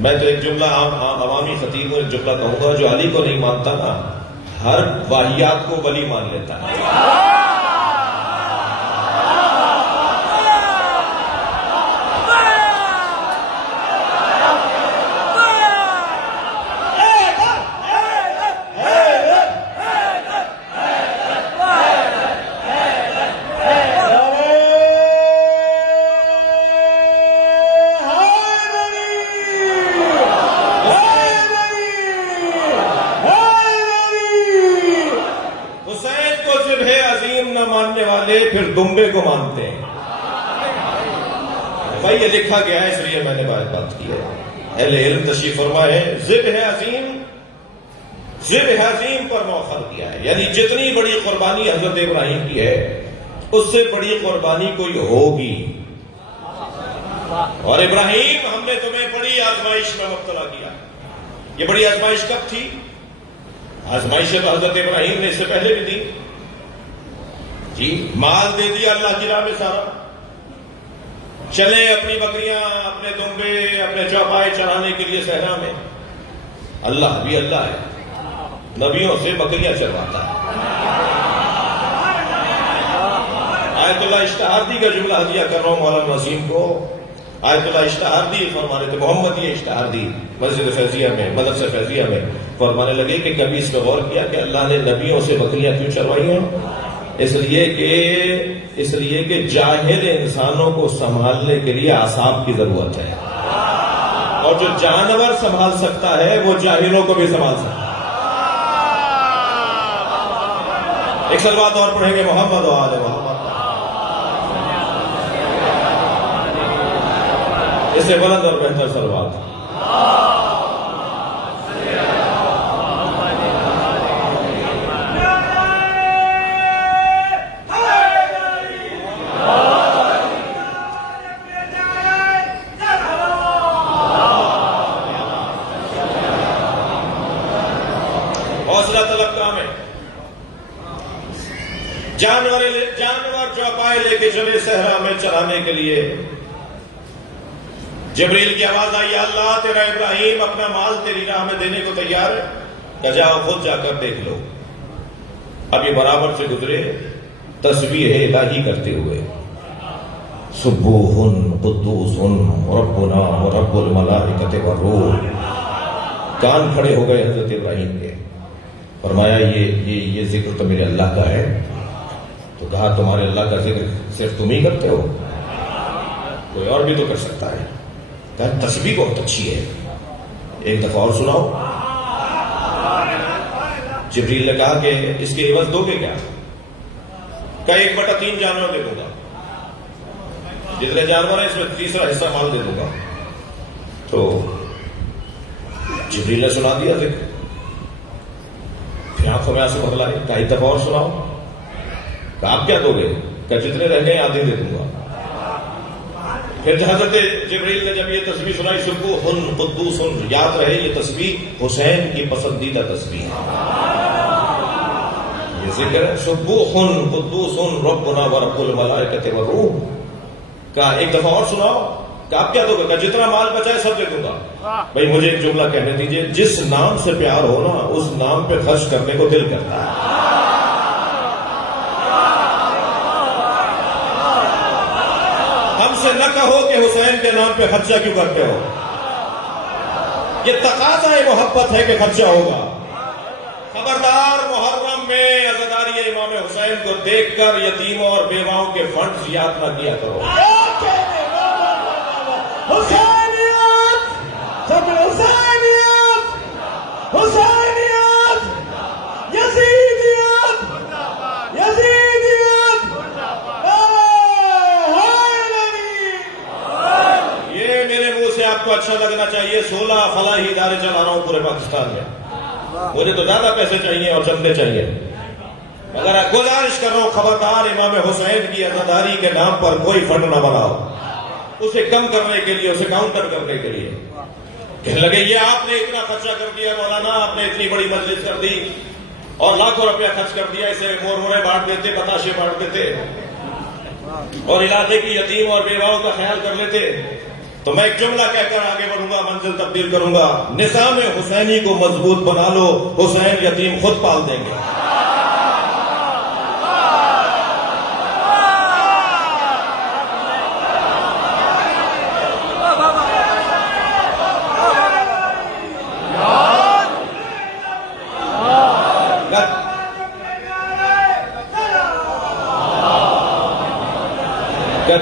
میں تو ایک جملہ عوامی خطیب ہوں، ایک جملہ کہوں گا، جو علی کو نہیں مانتا نا ہر واہیات کو ولی مان لیتا ہے۔ پھر دمبے کو مانتے ہیں بھائی، یہ لکھا گیا ہے اس لیے میں نے بات کی ہے۔ اہل علم تشریف فرما ہے، ذبح عظیم پر مؤخر کیا ہے، یعنی جتنی بڑی قربانی حضرت ابراہیم کی ہے اس سے بڑی قربانی کوئی ہوگی۔ اور ابراہیم ہم نے تمہیں بڑی آزمائش میں مبتلا کیا۔ یہ بڑی آزمائش کب تھی؟ آزمائشیں تو حضرت ابراہیم نے اس سے پہلے بھی دی جی۔ مال دے دیا اللہ کی راہ میں سارا، چلے اپنی بکریاں، اپنے دمبے، اپنے چوپائے چرانے کے لیے صحرا میں۔ اللہ بھی اللہ ہے، نبیوں سے بکریاں چرواتا ہے۔ آیت اللہ اشتہاردی کا جملہ ہدیہ کر رہا ہوں مولانا وسیم کو۔ آیت اللہ اشتہاردی فرما رہے تھے، محمد یہ اشتہاردی مسجد فیضیہ میں، مدرسہ فیضیہ میں فرمانے لگے کہ کبھی اس پہ غور کیا کہ اللہ نے نبیوں سے بکریاں کیوں چروائی ہیں؟ اس لیے کہ جاہل انسانوں کو سنبھالنے کے لیے اعصاب کی ضرورت ہے، اور جو جانور سنبھال سکتا ہے وہ جاہلوں کو بھی سنبھال سکتا ہے۔ ایک صلوات اور پڑھیں گے محمد و آل محمد. اس سے بلند اور بہتر صلوات. حوصلہ طلب کام ہے. جانور چوپائے لے کے چلے صحرا میں چرانے کے لیے. جبریل کی آواز آئی، اللہ تیرا ابراہیم اپنا مال تیری راہ میں دینے کو تیار ہے، کہ جاؤ خود جا کر دیکھ لو. اب یہ برابر سے گزرے تسبیح الہی کرتے ہوئے، سبوح قدوس ربنا ورب الملائکۃ والروح. کان کھڑے ہو گئے حضرت ابراہیم کے. فرمایا یہ ذکر تو میرے اللہ کا ہے. تو کہا تمہارے اللہ کا ذکر صرف تم ہی کرتے ہو، کوئی اور بھی تو کر سکتا ہے. کہا تسبیح بہت اچھی ہے، ایک دفعہ اور سناؤ. جبریل نے کہا کہ اس کے عوض دو گے کیا؟ کہا 1/3 جانور دے دوں گا، جتنے جانور ہیں اس میں تیسرا حصہ مال دے دوں گا. تو جبریل نے سنا دیا ذکر. پھر آنکھوں میں آنسو بھر لائے. کہا ایک دفعہ اور سناؤ. کہا آپ کیا دو گے؟ کہ جتنے رہ گئے آدھے دے دوں گا. پھر حضرت جبریل نے جب یہ تسبیح سنائی، سبوح قدوس، یاد رہے یہ تسبیح حسین کی پسندیدہ تسبیح ہے. یہ ذکر ہے سبوح قدوس ربنا ورب الملائکۃ والروح. کہا ایک دفعہ اور سناؤ. کہ آپ کیا دو گے؟ کہ جتنا مال بچائے سب دے دوں گا. بھائی مجھے ایک جملہ کہنے دیجئے، جس نام سے پیار ہو نا اس نام پہ خرچ کرنے کو دل کرتا ہے. ہم سے نہ کہو کہ حسین کے نام پہ خرچہ کیوں کرتے ہو. یہ تقاضا محبت ہے کہ خرچہ ہوگا. خبردار محرم میں عزاداری امام حسین کو دیکھ کر یتیموں اور بیواؤں کے فنڈز یاد نہ کیا کرو. حسینیت، سب حسینیت، حسینیت، یزیدیت، یزیدیت. یہ میرے منہ سے آپ کو اچھا لگنا چاہیے. 16 فلاحی ادارے چلا رہا ہوں پورے پاکستان میں. مجھے تو زیادہ پیسے چاہیے اور چندے چاہیے. اگر گزارش کر رہا ہوں خبردار امام حسین کی عزاداری کے نام پر کوئی فنڈ نہ بناؤ. اسے کم کرنے کے لیے، اسے کاؤنٹر کرنے کے لیے کہنے لگے یہ آپ نے اتنا خرچہ کر دیا مولانا، آپ نے اتنی بڑی مجلس کر دی اور لاکھوں روپیہ خرچ کر دیا، اسے مورمورے بانٹ دیتے، بتاشے بانٹ دیتے اور علاقے کی یتیم اور بیواؤں کا خیال کر لیتے تو میں ایک جملہ کہہ کر آگے بڑھوں گا، منزل تبدیل کروں گا. نظام حسینی کو مضبوط بنا لو، حسین یتیم خود پال دیں گے.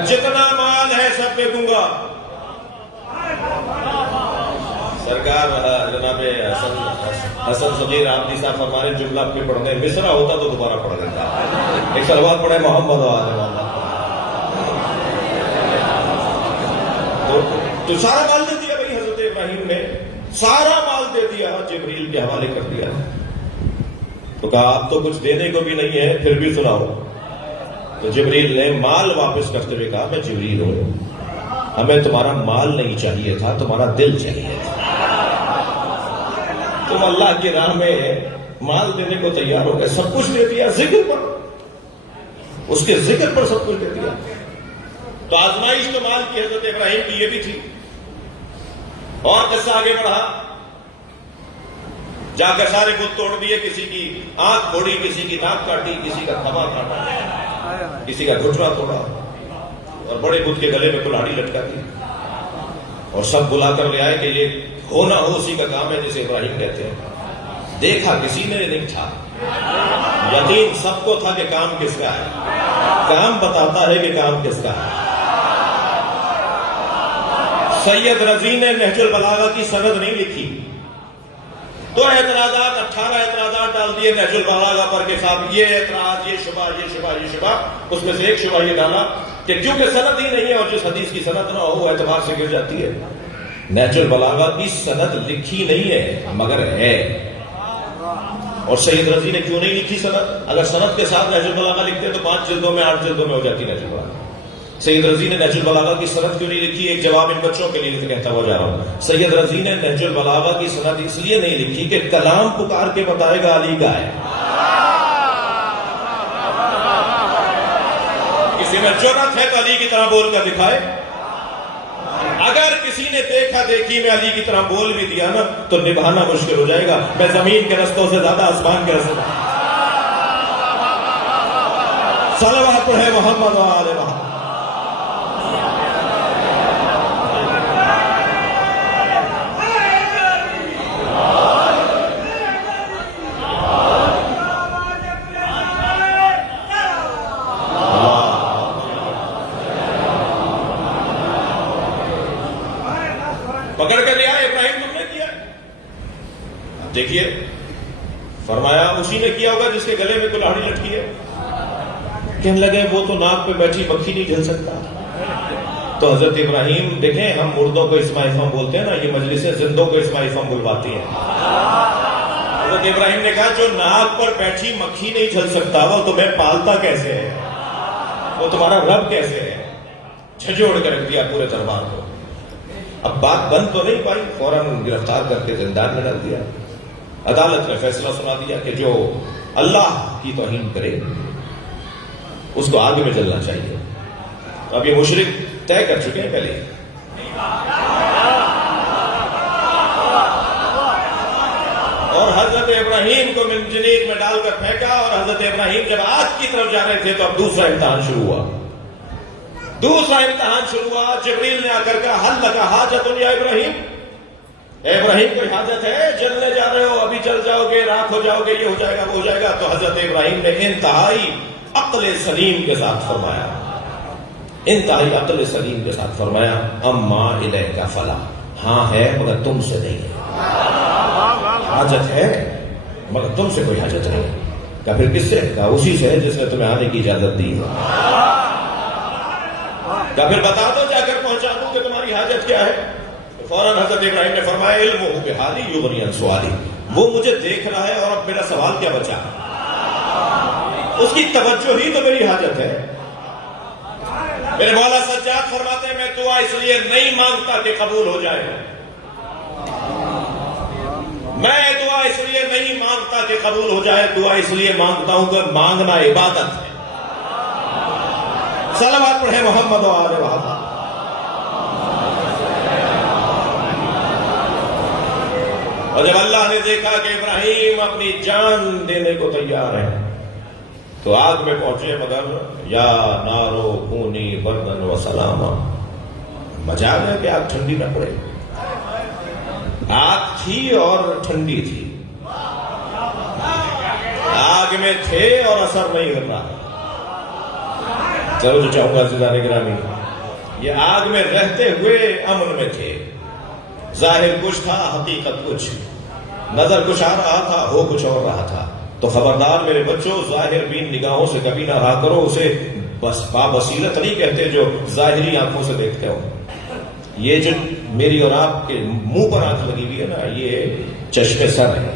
جتنا مال ہے سب دے دوں گا. سرکار جناب حسن صغیر آبدی صاحب ہمارے جملہ پہ پڑھنے مصرع ہوتا تو دوبارہ پڑھ دیتا. ایک صلوات پڑھے محمد و آل محمد. تو سارا مال دے دیا بھائی حضرت ابراہیم نے، سارا مال دے دیا، جبریل کے حوالے کر دیا. تو کہا اب تو کچھ دینے کو بھی نہیں ہے، پھر بھی سناؤ. تو جبریل نے مال واپس کرتے ہوئے کہا میں جبریل ہوں، ہمیں تمہارا مال نہیں چاہیے تھا، تمہارا دل چاہیے تھا. تم اللہ کی راہ میں مال دینے کو تیار ہو گئے، سب کچھ دے دیا ذکر پر، اس کے ذکر پر سب کچھ دے دیا. تو آزمائش تو مال کی حضرت ابراہیم کی یہ بھی تھی. اور قصہ آگے بڑھا، جا کر سارے بت توڑ دیے، کسی کی آنکھ پھوڑی، کسی کی ناک کاٹی، کسی کا تھما کاٹا، کسی کا گھٹنا توڑا اور بڑے بت کے گلے میں کلاڑی لٹکا دی اور سب بلا کر لے آئے کہ یہ ہونا ہو اسی کا کام ہے جسے ابراہیم کہتے ہیں. دیکھا کسی نے نہیں تھا، یقین سب کو تھا کہ کام کس کا ہے. کام بتاتا ہے کہ کام کس کا ہے. سید رضی نے نہج البلاغہ کی سند نہیں لکھی، تو اعتراضات 18 اعتراضات ڈال دیے نہج البلاغہ پر کے صاحب یہ اعتراض، یہ شبہ، یہ شبہ، یہ شبہ. اس میں سے ایک شبہ یہ ڈالا کہ کیونکہ سند ہی نہیں ہے اور جس حدیث کی سند نہ ہو وہ اعتبار سے گر جاتی ہے. نہج البلاغہ کی سند لکھی نہیں ہے مگر ہے. اور سید رضی نے کیوں نہیں لکھی سند؟ اگر سند کے ساتھ نہج البلاغہ لکھتے تو 5 جلدوں میں 8 جلدوں میں ہو جاتی نہج البلاغہ. سید رضی نے نہج البلاغہ کی سند کیوں نہیں لکھی؟ ایک جواب ان بچوں کے لیے کہتا ہوا جا رہا ہوں. سید رضی نے نہج البلاغہ کی سند اس لیے نہیں لکھی کہ کلام پکار کے بتائے گا علی کا ہے. کسی میں جرأت ہے تو علی کی طرح بول کر دکھائے. اگر کسی نے دیکھا دیکھی میں علی کی طرح بول بھی دیا نا تو نبھانا مشکل ہو جائے گا. میں زمین کے رستوں سے زیادہ آسمان کے رستوں. صلوات پڑھے محمد و آل محمد. پکڑ کے لیا ابراہیم تم نے کیا. دیکھیے فرمایا اسی نے کیا ہوگا جس کے گلے میں کلاڑی لٹکی ہے. کہنے لگے وہ تو ناک پہ بیٹھی مکھی نہیں جھل سکتا. تو حضرت ابراہیم دیکھیں ہم مردوں کو اسماعیل بولتے ہیں نا، یہ مجلسیں زندوں کو اسماعیل بلواتی ہیں. حضرت ابراہیم نے کہا جو ناک پر بیٹھی مکھی نہیں جھل سکتا وہ تمہیں پالتا کیسے ہے، وہ تمہارا رب کیسے ہے. جھنجھوڑ کے رکھ دیا پورے دربار کو. اب بات بند تو نہیں پائی، فوراً گرفتار کر کے زندان میں ڈال دیا. عدالت نے فیصلہ سنا دیا کہ جو اللہ کی توہین کرے اس کو آگ میں جلنا چاہیے. اب یہ مشرک طے کر چکے ہیں پہلے. اور حضرت ابراہیم کو منجنیق میں ڈال کر پھینکا. اور حضرت ابراہیم جب آگ کی طرف جا رہے تھے تو اب دوسرا امتحان شروع ہوا. جبریل نے آ کر کہا حل لگا حاجت یا ابراہیم، اے ابراہیم کوئی حاجت ہے؟ جلنے جا رہے ہو، ابھی جل جاؤ گے، راکھ ہو جاؤ گے، یہ ہو جائے گا وہ ہو جائے گا. تو حضرت ابراہیم نے انتہائی عقل سلیم کے ساتھ فرمایا، انتہائی عقل سلیم کے ساتھ فرمایا اما الیک فلا، ہاں ہے مگر تم سے نہیں ہے. حاجت ہے مگر تم سے کوئی حاجت نہیں. کہا پھر کس سے؟ کہا اسی سے جس نے تمہیں آنے کی اجازت دی ہے. کہا پھر بتا دو جا کر پہنچا دوں کہ تمہاری حاجت کیا ہے. فوراً حضرت ابراہیم نے فرمایا علمہ بحالی یغنی عن سوالی، وہ مجھے دیکھ رہا ہے اور اب میرا سوال کیا بچا. اس کی توجہ ہی تو میری حاجت ہے. میرے مولا سجاد فرماتے ہیں میں دعا اس لیے نہیں مانگتا کہ قبول ہو جائے، میں دعا اس لیے نہیں مانگتا کہ قبول ہو جائے، دعا اس لیے مانگتا ہوں کہ مانگنا عبادت ہے. صلوات پڑھے محمد و آل محمد. اور جب اللہ نے دیکھا کہ ابراہیم اپنی جان دینے کو تیار ہے تو آگ میں پہنچے، مگر یا نارو کونی بردن و سلاما. مجال ہے کہ آگ ٹھنڈی نہ پڑے. آگ تھی اور ٹھنڈی تھی، آگ میں تھے اور اثر نہیں کر رہا. ضرور چاہوں گا عزیزان گرامی، یہ آگ میں رہتے ہوئے امن میں تھے. ظاہر کچھ تھا، حقیقت کچھ. نظر کچھ آ رہا تھا، ہو کچھ اور رہا تھا. تو خبردار میرے بچوں، ظاہر بین نگاہوں سے کبھی نہ رہا کرو. اسے بس بابصیرت نہیں کہتے جو ظاہری آنکھوں سے دیکھتے ہو. یہ جو میری اور آپ کے منہ پر آنکھ لگی ہوئی ہے نا، یہ چشم سر ہے،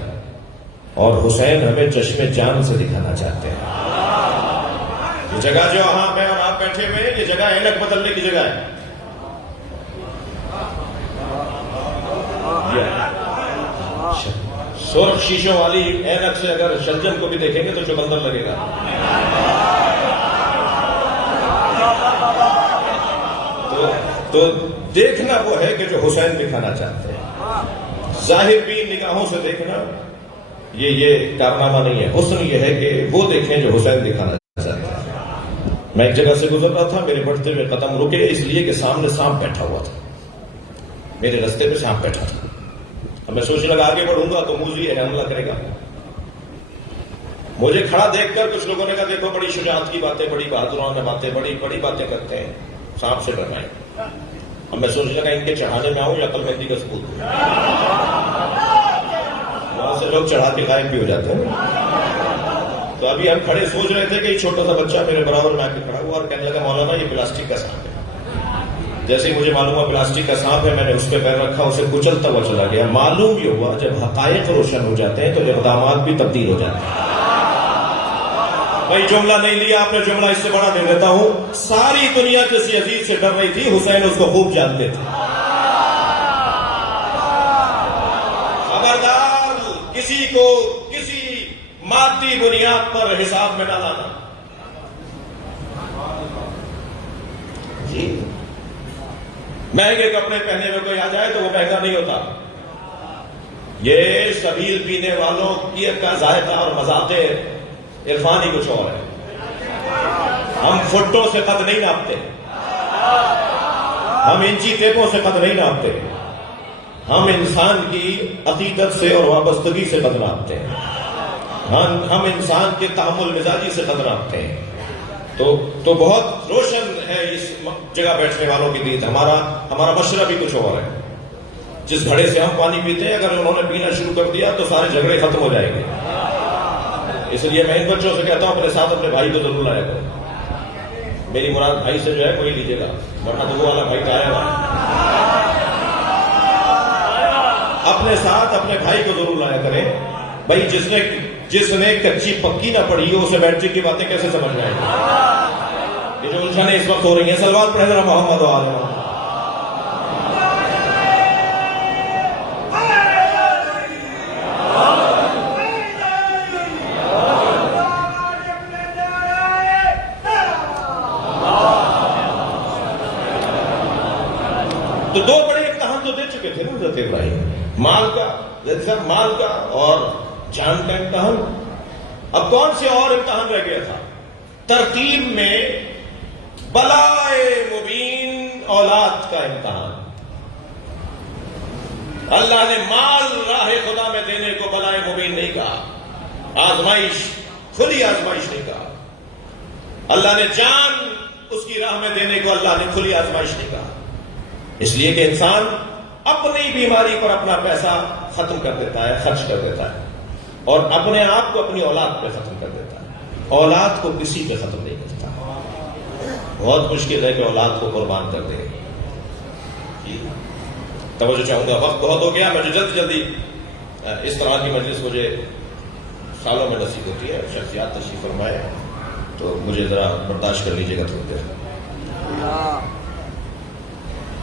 اور حسین ہمیں چشم جان سے دکھانا چاہتے ہیں. یہ جگہ جو ہاں میں اور آپ بیٹھے ہوئے ہیں، یہ جگہ اینک بدلنے کی جگہ ہے. سرخ شیشوں والی اینک سے اگر شلجم کو بھی دیکھیں گے تو چقندر لگے گا. تو دیکھنا وہ ہے کہ جو حسین دکھانا چاہتے ہیں. ظاہر بھی نگاہوں سے دیکھنا یہ کارنامہ نہیں ہے. حسن یہ ہے کہ وہ دیکھیں جو حسین دکھانا چاہتے ہیں. میں ایک جگہ سے گزر رہا تھا، میرے بڑھتے ہوئے قدم رکے اس لیے کہ سامنے سانپ بیٹھا ہوا تھا. میرے رستے پہ سانپ بیٹھا تھا. اب میں سوچنے لگا آگے بڑھوں گا تو موزی حملہ کرے گا. مجھے کھڑا دیکھ کر کچھ لوگوں نے کہا دیکھو بڑی شجاعت کی باتیں، بڑی بہادرانہ باتیں، بڑی بڑی باتیں کرتے ہیں، سانپ سے ڈرنا ہے. اب میں سوچنے لگا ان کے چڑھانے میں آؤں یا عقل مندی کا ثبوت. وہاں سے لوگ چڑھا کے غائب بھی ہو جاتے ہیں. تو ابھی ہم کھڑے سوچ رہے تھے کہ ایک چھوٹا سا بچہ میرے برابر میں آ کے کھڑا ہوا اور کہنے لگا مولانا یہ پلاسٹک کا سانپ ہے. جیسے ہی مجھے معلوم ہوا پلاسٹک کا سانپ ہے میں نے اس پہ پیر رکھا, اسے کچلتا ہوا چلا گیا. معلوم یہ ہوا جب حقائق روشن ہو جاتے ہیں تو اقدامات بھی تبدیل ہو جاتے ہیں. بھائی جملہ نہیں لیا آپ نے, جملہ اس سے بڑا دے دیتا ہوں. ساری دنیا کسی عزیز سے ڈر رہی تھی, حسین اس کو خوب جانتے تھے. خبردار کسی کو کسی مادی بنیاد پر حساب میں نہ لانا. جی مہنگے کپڑے پہنے میں کوئی آ جائے تو وہ مہنگا نہیں ہوتا. یہ شبیل پینے والوں کی کا ذائقہ اور مذاق عرفان ہی کچھ اور ہے. ہم فٹوں سے قد نہیں ناپتے, ہم انچی ٹیپوں سے قد نہیں ناپتے, ہم انسان کی عقیدت سے اور وابستگی سے قد ناپتے ہیں. ہم انسان کے تحمل مزاجی سے قد ناپتے ہیں. تو بہت روشن ہے اس جگہ بیٹھنے والوں کی دید. ہمارا مشرب بھی کچھ اور ہے. جس گھڑے سے ہم پانی پیتے ہیں اگر انہوں نے پینا شروع کر دیا تو سارے جھگڑے ختم ہو جائیں گے. اس لیے میں ان بچوں سے کہتا ہوں اپنے ساتھ اپنے بھائی کو ضرور لایا کرو. میری مراد بھائی سے جو ہے کوئی لیجیے گا, ورنہ تو وہ والا بھائی کا آیا گا. اپنے ساتھ اپنے بھائی کو ضرور لایا کریں. بھائی جس نے کچی پکی نہ پڑھی ہو اسے بیٹری کی باتیں کیسے سمجھ جائیں گے. یہ جو الجھنیں اس وقت ہو رہی ہیں, سلوات پڑھے ذرا محمد و آل محمد. تو دو بڑے امتحان تو دے چکے تھے نا حضرت ابراہیم, مال کا اور جان کا امتحان. اب کون سے اور امتحان رہ گیا تھا؟ ترتیب میں بلائے مبین اولاد کا امتحان. اللہ نے مال راہ خدا میں دینے کو بلائے مبین نہیں کہا, آزمائش, کھلی آزمائش نہیں کہا. اللہ نے جان اس کی راہ میں دینے کو اللہ نے کھلی آزمائش نہیں کہا. اس لیے کہ انسان اپنی بیماری پر اپنا پیسہ ختم کر دیتا ہے, خرچ کر دیتا ہے, اور اپنے آپ کو اپنی اولاد پہ ختم کر دیتا ہے. اولاد کو کسی پہ ختم نہیں کرتا. بہت مشکل ہے کہ اولاد کو قربان کر دے. توجہ چاہوں گا, وقت بہت ہو گیا. مجھے جلدی اس طرح کی مجلس مجھے سالوں میں نصیب ہوتی ہے. شخصیات تشریف فرمائے تو مجھے ذرا برداشت کر لیجیے گا تھوڑی دیر.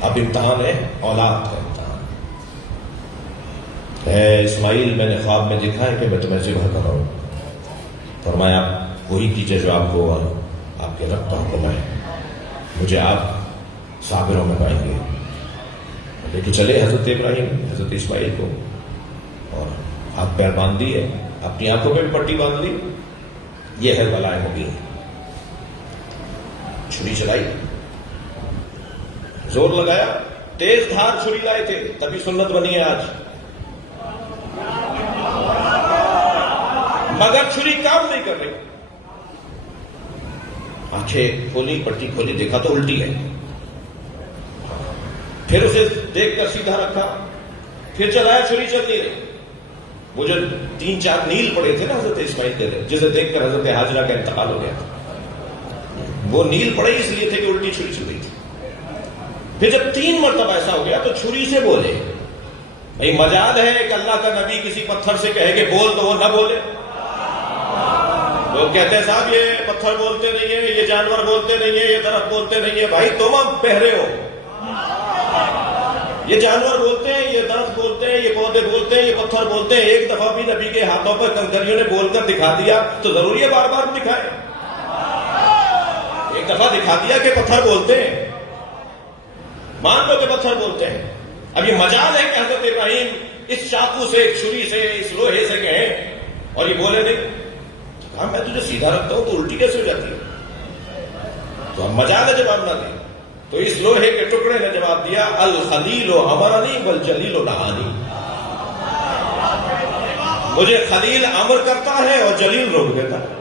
اب امتحان ہے اولاد کا امتحان. اے اسماعیل, میں نے خواب میں دیکھا ہے کہ میں تمہیں ذبح کر رہا ہوں. فرمایا وہی کیجئے جو آپ کو اور آپ کے رب کا حکم ہے. مجھے آپ صابروں میں پائیں گے. لے کے چلے حضرت ابراہیم حضرت اسماعیل کو, اور ہاتھ پیر باندھ دیے, اپنی آنکھوں پہ بھی پٹی باندھ لی. یہ ہے بلائے مبین. چھری چلائی, زور لگایا, تیز دھار چھری لائے تھے, تبھی سنت بنی ہے آج. مگر چھری کام نہیں کر رہی. آنکھیں کھولی, پٹی کھولی, دیکھا تو الٹی ہے. پھر اسے دیکھ کر سیدھا رکھا, پھر چلایا, چھری چل نہیں رہی. وہ جو 3-4 نیل پڑے تھے نا حضرت اسماعیل کے, جسے دیکھ کر حضرت حاجرہ کا انتقال ہو گیا تھا, وہ نیل پڑے اس لیے تھے کہ الٹی چھری چل رہی تھی. پھر جب 3 مرتبہ ایسا ہو گیا تو چھری سے بولے. بھائی مجال ہے کہ اللہ کا نبی کسی پتھر سے کہے کہ بول تو وہ نہ بولے. لوگ کہتے ہیں صاحب یہ پتھر بولتے نہیں ہیں, یہ جانور بولتے نہیں ہیں, یہ درخت بولتے نہیں ہیں. بھائی تم اب بہرے ہو. یہ جانور بولتے ہیں, یہ درخت بولتے ہیں, یہ پودے بولتے ہیں, یہ پتھر بولتے ہیں. ایک دفعہ بھی نبی کے ہاتھوں پر کنکریوں نے بول کر دکھا دیا تو ضروری ہے بار بار دکھائے. ایک دفعہ دکھا دیا کہ پتھر بولتے ہیں, مان لو کہ پتھر بولتے ہیں. اب یہ مجال ہے کہ حضرت ابراہیم اس چاقو سے, ایک چھری سے, اس لوہے سے کہیں اور یہ بولے نہیں. کہا میں تجھے سیدھا رکھتا ہوں تو الٹی کیسے ہو جاتی ہے؟ تو اب مجال ہے جواب نہ دیں. تو اس لوہے کے ٹکڑے نے جواب دیا, الخلیل امرنی والجلیل نہانی. مجھے خلیل امر کرتا ہے اور جلیل روک دیتا ہے.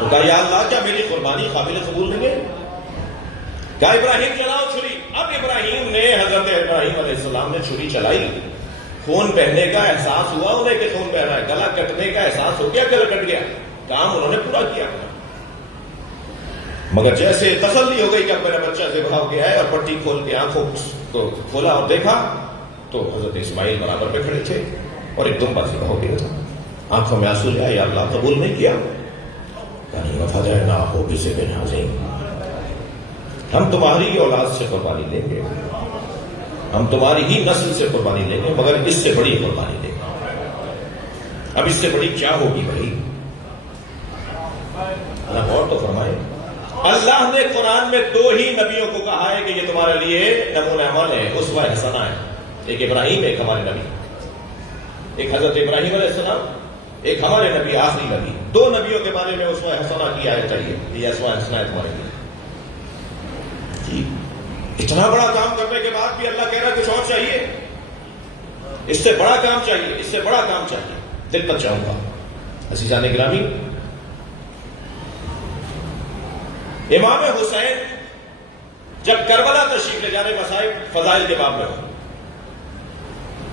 تو کہا یا اللہ کیا میری قربانی قابل قبول نہیں ہے؟ کہا ابراہیم چلاؤ چھری. اب ابراہیم نے حضرت ابراہیم علیہ السلام نے چھری چلائی. خون بہنے کا احساس ہوا انہیں کہ خون بہ رہا ہے. گلا کٹنے کا احساس ہو گیا, گلا کٹ گیا. کام انہوں نے پورا کیا. مگر جیسے تسلی ہو گئی کہ اب میرا بچہ ذبح ہو گیا ہے, اور پٹی کھول کے آنکھوں کو کھولا اور دیکھا تو حضرت اسماعیل برابر پہ کھڑے تھے اور ایک دم ذبح ہو گیا تھا. آنکھوں میں آنسو لیا, یا اللہ قبول نہیں کیا. کہیں وفا جائے نہ ہو کسی بن حاضر, ہم تمہاری اولاد سے قربانی لیں گے, ہم تمہاری ہی نسل سے قربانی لیں گے, مگر اس سے بڑی قربانی لیں گے. اب اس سے بڑی کیا ہوگی بھائی؟ غور تو فرمائے. اللہ نے قرآن میں 2 ہی نبیوں کو کہا ہے کہ یہ تمہارے لیے نمونہ عمل ہے, اسوہ حسنہ ہے. ایک ابراہیم, ایک ہمارے نبی. ایک حضرت ابراہیم علیہ السلام, ایک ہمارے نبی, آخری نبی. 2 نبیوں کے بارے میں اسوہ حسنہ کی آیت چاہیے. یہ اسوہ حسنہ ہے تمہارے لیے. جی اتنا بڑا کام کرنے کے بعد بھی اللہ کہہ رہا ہے کچھ اور چاہیے, اس سے بڑا کام چاہیے, اس سے بڑا کام چاہیے. دقت چاہوں گا عزیزان گرامی, امام حسین جب کربلا تشریف لے جانے کا فضائل کے باب میں ہو,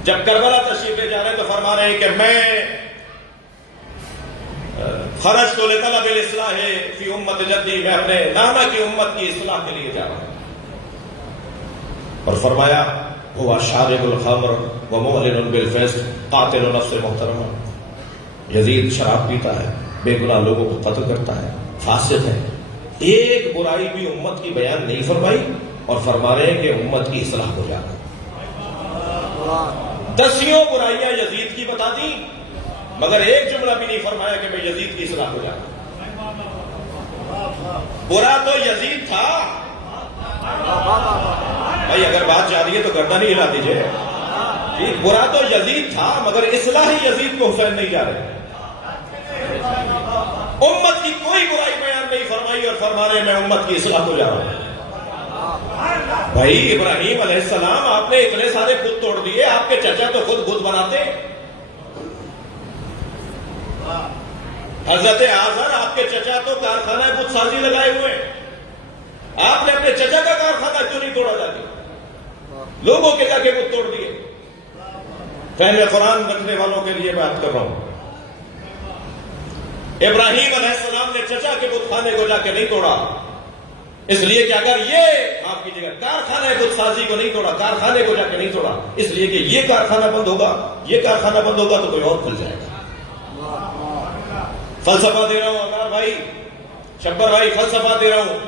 جب کربلا تشریف لے جا رہے ہیں تو فرما رہے ہیں کہ میں خرجت لطلب الاصلاح فی امت جدی, میں اپنے نانا کی امت کی اصلاح کے لیے جا رہا ہوں. اور فرمایا ہوا شارب الخمر ومعلن بالفسق قاتل نفس محترمہ. یزید شراب پیتا ہے, بے گناہ لوگوں کو قتل کرتا ہے, فاسق ہے. ایک برائی بھی امت کی بیان نہیں فرمائی, اور فرما رہے ہیں کہ امت کی اصلاح ہو جائے. 10 برائیاں یزید کی بتا دی, مگر ایک جملہ بھی نہیں فرمایا کہ میں یزید کی اصلاح ہو جائے. برا تو یزید تھا بھائی, اگر بات جا رہی ہے تو گردن نہیں ہلا دیجیے. جی برا تو یزید تھا, مگر اصلاح ہی یزید کو حسین نہیں جا رہے. امت کی کوئی برائی بیان نہیں فرمائی, اور فرما رہے میں امت کی اصلاح کو جا رہا ہوں. بھائی ابراہیم علیہ السلام, آپ نے اتنے سارے بت توڑ دیے, آپ کے چچا تو خود بت بناتے. حضرت آزر, آپ کے چچا تو کارخانہ بت سازی لگائے ہوئے, آپ نے اپنے چچا کا کارخانہ کیوں نہیں توڑا جاتے؟ لوگوں کے جا کے بت توڑ دیے. فہم قرآن رکھنے والوں کے لیے بات کر رہا ہوں. ابراہیم علیہ السلام نے چچا کے بت خانے کو جا کے نہیں توڑا, اس لیے کہ اگر یہ آپ کی جگہ کارخانہ بت سازی کو نہیں توڑا, کارخانے کو جا کے نہیں توڑا, اس لیے کہ یہ کارخانہ بند ہوگا, یہ کارخانہ بند ہوگا تو کوئی اور کھل جائے گا. فلسفہ دے رہا ہوں اکار بھائی, شبر بھائی, فلسفہ دے رہا ہوں.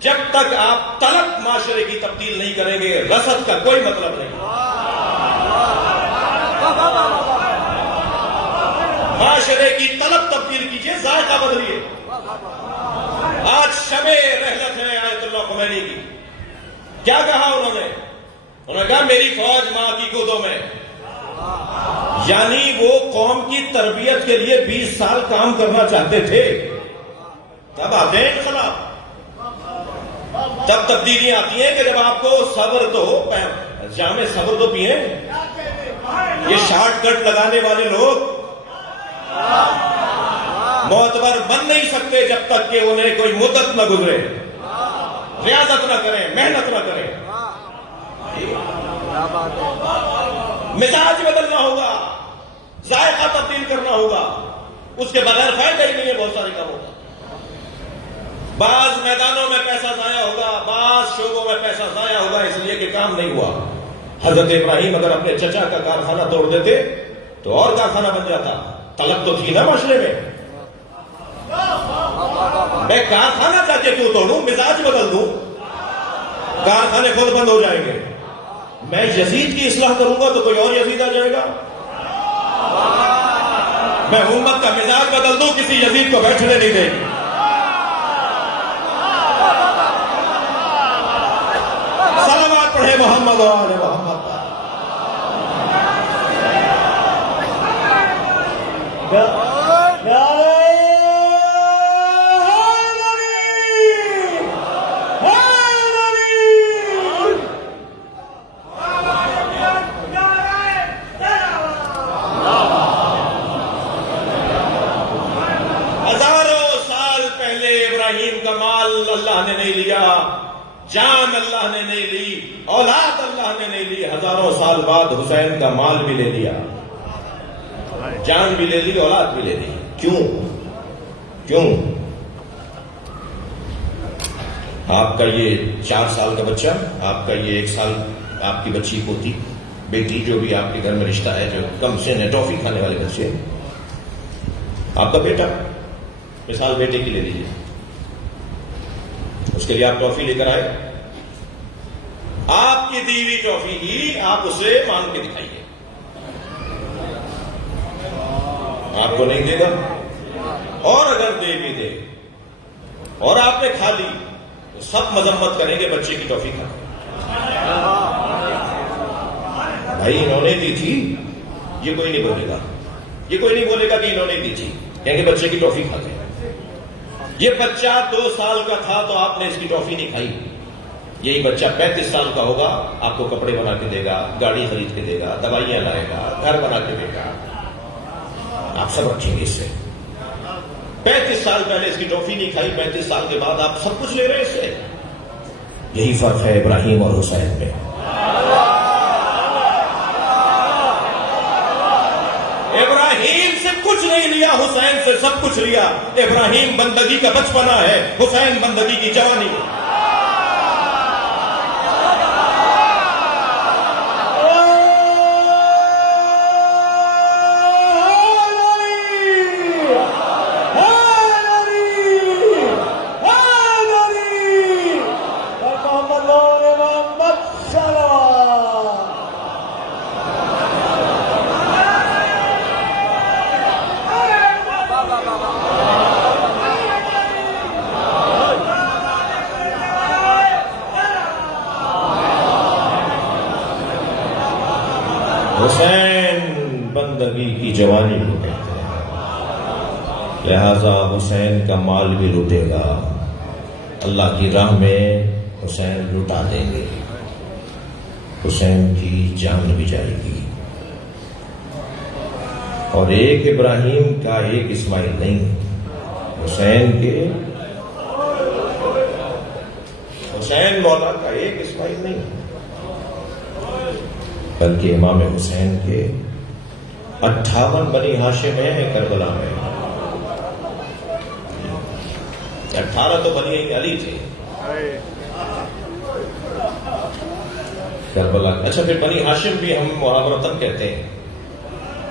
جب تک آپ طلب معاشرے کی تبدیل نہیں کریں گے, رسد کا کوئی مطلب نہیں. معاشرے کی طلب تبدیل کیجئے, ذائقہ بدلیے. آج شب رحلت ہے آیت اللہ خمینی کی. کیا کہا انہوں نے کہا میری فوج ماں کی گودوں میں. یعنی وہ قوم کی تربیت کے لیے 20 سال کام کرنا چاہتے تھے, تب آتے ہیں انقلاب, تب تبدیلیاں آتی ہیں کہ جب آپ کو صبر تو ہو, جامع صبر تو پیئیں. یہ شارٹ کٹ لگانے والے لوگ معتبر بن نہیں سکتے جب تک کہ انہیں کوئی مدت نہ گزرے, ریاضت نہ کریں, محنت نہ کریں. مزاج بدلنا ہوگا, ذائقہ تبدیل کرنا ہوگا, اس کے بغیر فائدہ ہی نہیں ہے بہت سارے کاموں کا. بعض میدانوں میں پیسہ ضائع ہوگا, بعض شعبوں میں پیسہ ضائع ہوگا, اس لیے کہ کام نہیں ہوا. حضرت ابراہیم اگر اپنے چچا کا کارخانہ توڑ دیتے تو اور کارخانہ بن جاتا. طلب تو تھی نا معاشرے میں, میں کارخانہ جا کے کیوں توڑوں, مزاج بدل دوں, کارخانے خود بند ہو جائیں گے. میں یزید کی اصلاح کروں گا تو کوئی اور یزید آ جائے گا. میں امت کا مزاج بدل دوں, کسی یزید کو بیٹھنے نہیں دیں گے. صلوات پڑھے محمد و آل محمد. اللہ نے نہیں لیا, جان اللہ نے نہیں لی، اولاد اللہ نے نہیں لی، ہزاروں سال بعد حسین کا مال بھی لے لیا، جان بھی لے لی، اولاد بھی لے لی۔ کیوں؟ آپ کا یہ 4 سال کا بچہ، آپ کا یہ 1 سال آپ کی بچی پوتی بیٹی، جو بھی آپ کے گھر میں رشتہ ہے، جو کم سن ہے، ٹافی کھانے والے بچے، آپ کا بیٹا، مثال بیٹے کی لے لیجیے، اس کے لیے آپ ٹافی لے کر آئے، آپ کی دی ہوئی ٹافی ہی آپ اسے مانگ کے دکھائیے، آپ کو نہیں دے گا، اور اگر دے بھی دے اور آپ نے کھا لی تو سب مذمت کریں گے بچے کی ٹافی کھا، بھائی انہوں نے دی تھی، یہ کوئی نہیں بولے گا، یہ کوئی نہیں بولے گا کہ انہوں نے دی تھی، کہیں گے بچے کی ٹافی کھا گئے۔ یہ بچہ 2 سال کا تھا تو آپ نے اس کی ٹافی نہیں کھائی، یہی بچہ 35 سال کا ہوگا، آپ کو کپڑے بنا کے دے گا، گاڑی خرید کے دے گا، دوائیاں لائے گا، گھر بنا کے دے گا، آپ سب رکھیں گے اس سے۔ 35 سال پہلے اس کی ٹافی نہیں کھائی، 35 سال کے بعد آپ سب کچھ لے رہے ہیں اس سے۔ یہی فرق ہے ابراہیم اور حسین میں۔ ابراہیم سے کچھ نہیں لیا، حسین سے سب کچھ لیا۔ ابراہیم بندگی کا بچپنا ہے، حسین بندگی کی جوانی۔ حسین بندگی کی جوانی کو کہتے ہیں، لہذا حسین کا مال بھی لوٹے گا، اللہ کی راہ میں حسین لوٹا دیں گے، حسین کی جان بھی جائے گی۔ اور ایک ابراہیم کا ایک اسماعیل نہیں، حسین مولا کا ایک اسماعیل نہیں، بلکہ امام حسین کے 58 بنی ہاشم ہیں کربلا میں۔ 18 تو بنی علی تھے کربلا۔ اچھا پھر بنی ہاشم بھی ہم محاورتاً کہتے ہیں،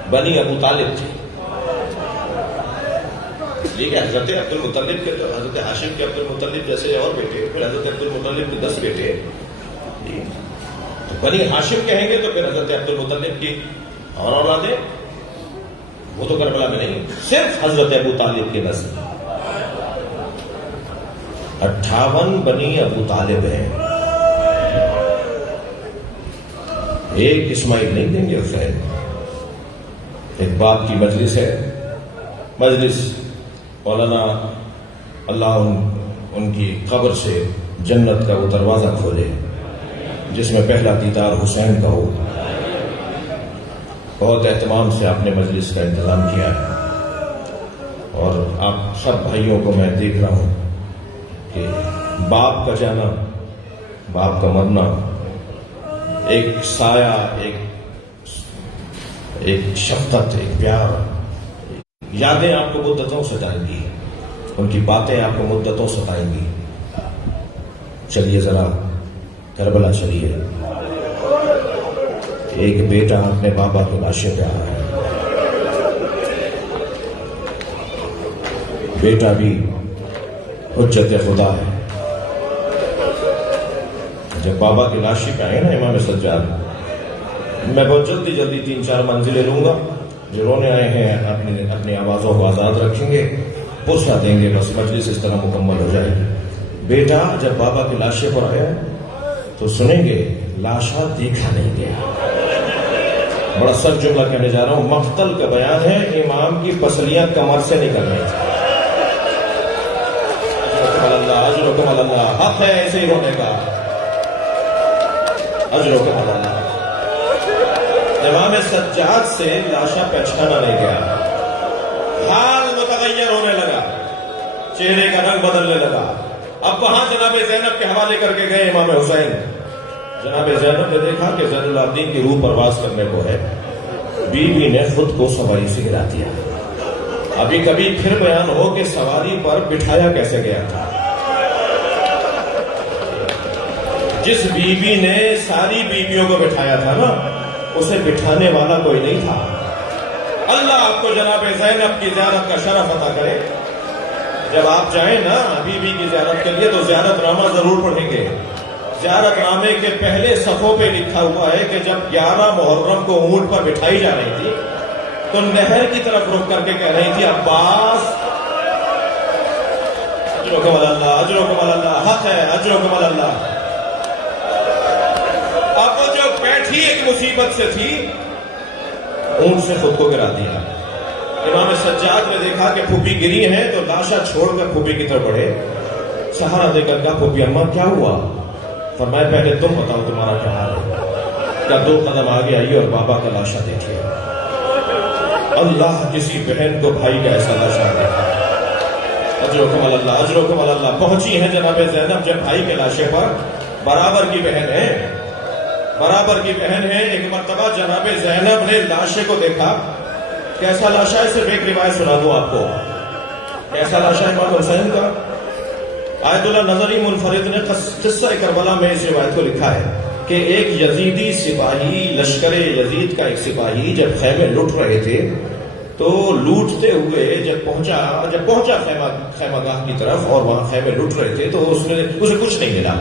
بنی ابو طالب تھے، لیکن حضرت عبد المطلب کے تو حضرت ہاشم کے عبد المطلب جیسے اور بیٹے، پھر حضرت عبد المطلب کے 10 بیٹے، تو بنی ہاشم کہیں گے تو پھر حضرت عبد المطلب کی اور اولادیں، وہ تو کربلا میں نہیں، صرف حضرت ابو طالب کے نسل 58 بنی ابو طالب ہیں، ایک اسماعیل نہیں دیں گے حسین۔ ایک باپ کی مجلس ہے، مجلس مولانا اللہ ان کی قبر سے جنت کا وہ دروازہ کھولے جس میں پہلا دیدار حسین کا ہو۔ بہت اہتمام سے آپ نے مجلس کا انتظام کیا ہے، اور آپ سب بھائیوں کو میں دیکھ رہا ہوں کہ باپ کا جانا، باپ کا مرنا ایک سایہ، ایک شفقت، ایک پیار، یادیں آپ کو مدتوں ستائیں گی، ان کی باتیں آپ کو مدتوں ستائیں گی۔ چلیے ذرا کربلا چلیے، ایک بیٹا اپنے بابا کے لاشے پہ آیا ہے، بیٹا بھی حجت خدا ہے۔ جب بابا کی لاشی پہ آئے نا امام سجاد، میں بہت جلدی 3-4 منزلیں لوں گا، جو رونے آئے ہیں اپنی آوازوں کو آزاد رکھیں گے، پوچھا دیں گے، بس مجلس اس طرح مکمل ہو جائے گی۔ بیٹا جب بابا کی لاشے پر آیا تو سنیں گے لاشا دیکھا نہیں گیا۔ بڑا سخت جملہ کہنے جا رہا ہوں، مقتل کا بیان ہے، امام کی پسلیاں کمر سے نکل رہی تھیں۔ اجرکم اللہ، حق ہے ایسے ہی ہونے کا، اجرکم اللہ۔ امام سجاد سے لاشا پہچانا نہیں گیا، حال متغیر ہونے لگا، چہرے کا رنگ بدلنے لگا، اب وہاں جناب زینب کے حوالے کر کے گئے امام حسین. جناب زینب نے دیکھا کہ زین العابدین کی روح پرواز کرنے کو ہے. بیوی نے خود کو سواری سے گرا دیا. ابھی کبھی پھر بیان ہو کہ سواری پر بٹھایا کیسے گیا تھا. جس بیوی نے ساری بیویوں کو بٹھایا تھا نا، اسے بٹھانے والا کوئی نہیں تھا. اللہ آپ کو جناب زینب کی زیارت کا شرف عطا کرے. جب آپ جائیں نا بیوی کی زیارت کے لیے تو زیارت نامہ ضرور پڑھیں گے. زیارت نامے کے پہلے صفوں پہ لکھا ہوا ہے کہ جب 11 محرم کو اونٹ پر بٹھائی جا رہی تھی تو نہر کی طرف رک کر کے کہہ رہی تھی عباس اجرکم اللہ اجرکم اللہ، حق ہے اجرکم اللہ. اب وہ جو بیٹھی ایک مصیبت سے تھی، اونٹ سے خود کو گرا دیا. امام سجاد نے دیکھا کہ پھوپھی گری ہے تو لاشا چھوڑ کر پھوپھی کی طرف بڑھے. سہارا دے کر کہا پھوپھی اماں کیا ہوا؟ فرمایا پہلے تم بتاؤ تمہارا کیا حال ہے. کیا 2 قدم آگے آئیے اور بابا کا لاشا دیکھیے. اللہ کسی بہن کو بھائی کا ایسا لاشا دیکھا. اجرکم اللہ اجرکم اللہ. پہنچی ہیں جناب زینب جب بھائی کے لاشے پر. برابر کی بہن ہے، برابر کی بہن ہے. ایک مرتبہ جناب زینب نے لاشے کو دیکھا. کیسا لاشا ہے؟ صرف ایک روایت سنا دوں آپ کو. کیسا لاشا ہے امام حسین کا؟ آیت اللہ نظری منفرد نے قصہ کربلا میں اس روایت کو لکھا ہے کہ ایک یزیدی سپاہی، لشکر یزید کا ایک سپاہی جب خیمے لوٹ رہے تھے تو لوٹتے ہوئے جب پہنچا خیمہ گاہ کی طرف اور وہاں خیمے لوٹ رہے تھے تو اسے کچھ نہیں ملا.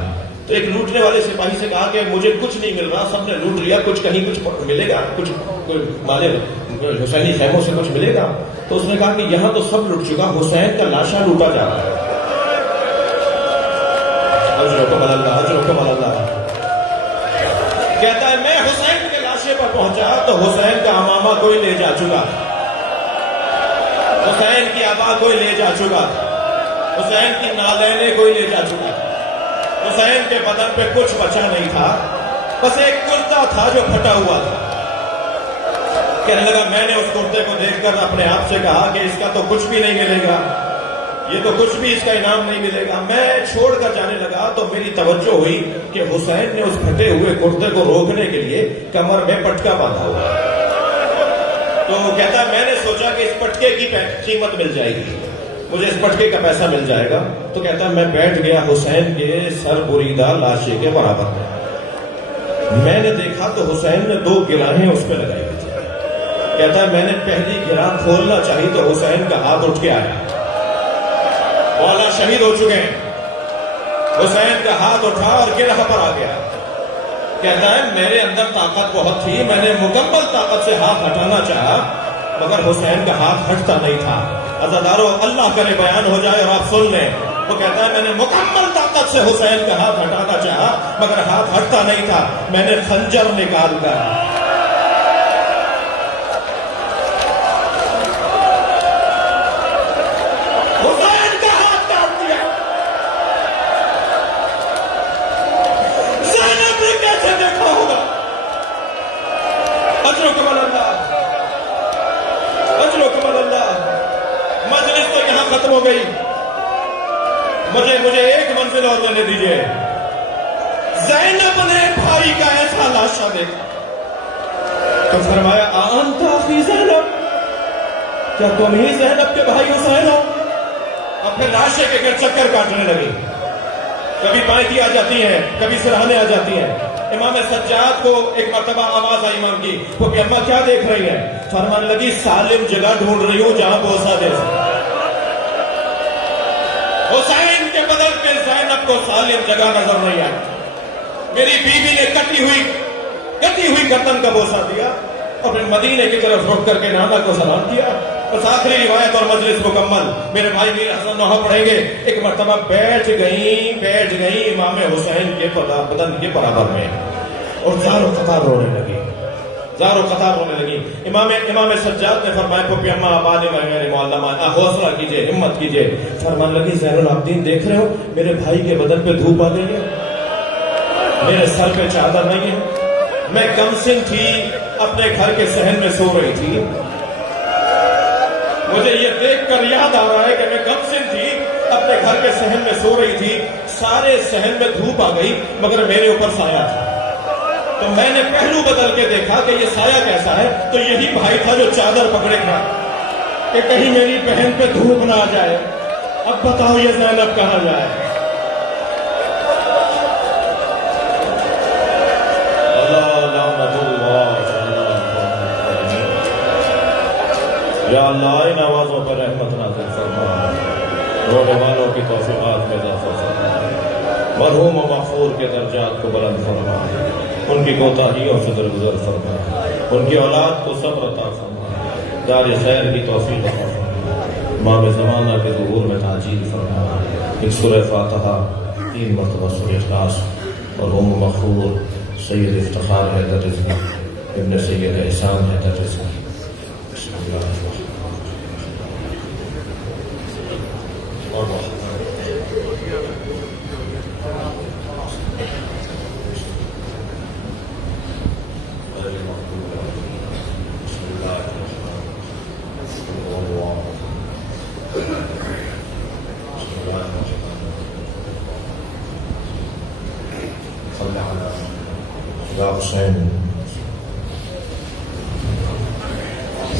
تو ایک لوٹنے والے سپاہی سے کہا کہ مجھے کچھ نہیں مل رہا، سب نے لوٹ لیا، کچھ ملے گا، کچھ مالے حسینی خیموں سے کچھ ملے گا؟ تو اس نے کہا کہ یہاں تو سب لوٹ چکا، حسین کا لاشا لوٹا جا رہا ہے. اجرکم اللہ اجرکم اللہ. کہتا ہے میں حسین کے لاشے پر پہنچا تو حسین کا امامہ کوئی لے جا چکا، حسین کی آبا کوئی لے جا چکا، حسین کی نالینیں کوئی لے جا چکا. حسین کے بدن پہ کچھ بچا نہیں تھا، بس ایک کرتا تھا جو پھٹا ہوا تھا. کہنے لگا میں نے اس کرتے کو دیکھ کر اپنے آپ سے کہا کہ اس کا تو کچھ بھی نہیں ملے گا، یہ تو کچھ بھی اس کا انعام نہیں ملے گا. میں چھوڑ کر جانے لگا تو میری توجہ ہوئی کہ حسین نے اس پھٹے ہوئے کرتے کو روکنے کے لیے کمر میں پٹکا باندھا ہوا. تو کہتا ہے میں نے سوچا کہ اس پٹکے کی قیمت مل جائے گی، مجھے اس پٹکے کا پیسہ مل جائے گا. تو کہتا ہے میں بیٹھ گیا حسین کے سر بریدہ لاشے کے برابر میں. میں نے دیکھا تو حسین نے 2 گراہیں اس پہ لگائی ہوئی تھی. کہتا ہے میں نے پہلی گراں کھولنا چاہی تو حسین کا ہاتھ اٹھ کے آیا. مولا شہید ہو چکے ہیں. حسین کا ہاتھ اٹھا اور گرہ پر آ گیا. کہتا ہے میرے اندر طاقت بہت تھی، میں نے مکمل طاقت سے ہاتھ ہٹانا چاہا مگر حسین کا ہاتھ ہٹتا نہیں تھا. عزادارو اللہ کرے بیان ہو جائے اور آپ سن لیں. وہ کہتا ہے میں نے مکمل طاقت سے حسین کا ہاتھ ہٹانا چاہا مگر ہاتھ ہٹتا نہیں تھا. میں نے خنجر نکال کر حسین کا ہاتھ کاٹ دیا. زینب نے کیسے دیکھا ہوگا؟ اجرکم اللہ اجرکم اللہ. مجلس تو یہاں ختم ہو گئی، مجھے ایک منزل اور لینے دیجیے. زینب نے بھائی کا ایسا لاشا دیکھا تو فرمایا انت اخی زینب، کیا تم ہی زینب کے بھائی حسین ہو؟ اور پھر لاشے کے گرد چکر کاٹنے لگی. کبھی پائتی آ جاتی ہیں، کبھی سرہانے آ جاتی ہیں. امام سجاد کو ایک مرتبہ آواز آئی امام کی، وہ کہ اماں کیا دیکھ رہی ہیں؟ فرمان لگی سالم جگہ ڈھونڈ رہی ہوں جہاں بوسہ دے سکے. حسین کے بدن پہ زینب کو سالم جگہ نظر نہیں آئی. میری بیوی نے کٹی ہوئی گردن کا بوسہ دیا اور پھر مدینے کی طرف رک کر کے نانا کو سلام کیا. بس آخری روایت اور مجلس مکمل. میرے بھائی میر حسن نوحہ پڑھیں گے. ایک مرتبہ بیٹھ گئی امام حسین کے بدن کے برابر میں اور زار و قطار رونے لگی. امام سجاد نے فرمایا پھوپھی اماں آباد میرے معلمہ حوصلہ کیجئے، ہمت کیجئے. فرمان لگی زین العابدین دیکھ رہے ہو میرے بھائی کے بدن پہ دھوپ آ گئی ہے، میرے سر پہ چادر نہیں ہے. میں کمسن تھی، اپنے گھر کے صحن میں سو رہی تھی. مجھے یہ دیکھ کر یاد آ رہا ہے کہ میں کمسن تھی، اپنے گھر کے صحن میں سو رہی تھی. سارے صحن میں دھوپ آ گئی مگر میرے اوپر سایہ تھا. تو میں نے پہلو بدل کے دیکھا کہ یہ سایہ کیسا ہے, تو یہی بھائی تھا جو چادر پکڑے کھڑا کہ کہیں میری بہن پہ دھوپ نہ آ جائے. اب بتاؤ یہ زینب کہاں جائے. یا اللہ ان آوازوں پر رحمت نازل فرما, رونے والوں کی توفیقات میں اضافہ فرما, مرحوم و مغفور کے درجات کو بلند فرما, ان کی کوتاہیوں سے درگزر فرما, ان کی اولاد کو صبر عطا فرما, دار خیر کی توفیق عطا فرما, امام زمانہ کے ظہور میں تعجیل فرما. ایک سورہ فاتحہ 3 مرتبہ سورہ اخلاص, مرحوم و مغفور سید افتخار حیدر رضوی ابن سید احسان حیدر رضوی. بسم اللہ الرحمن الرحیم.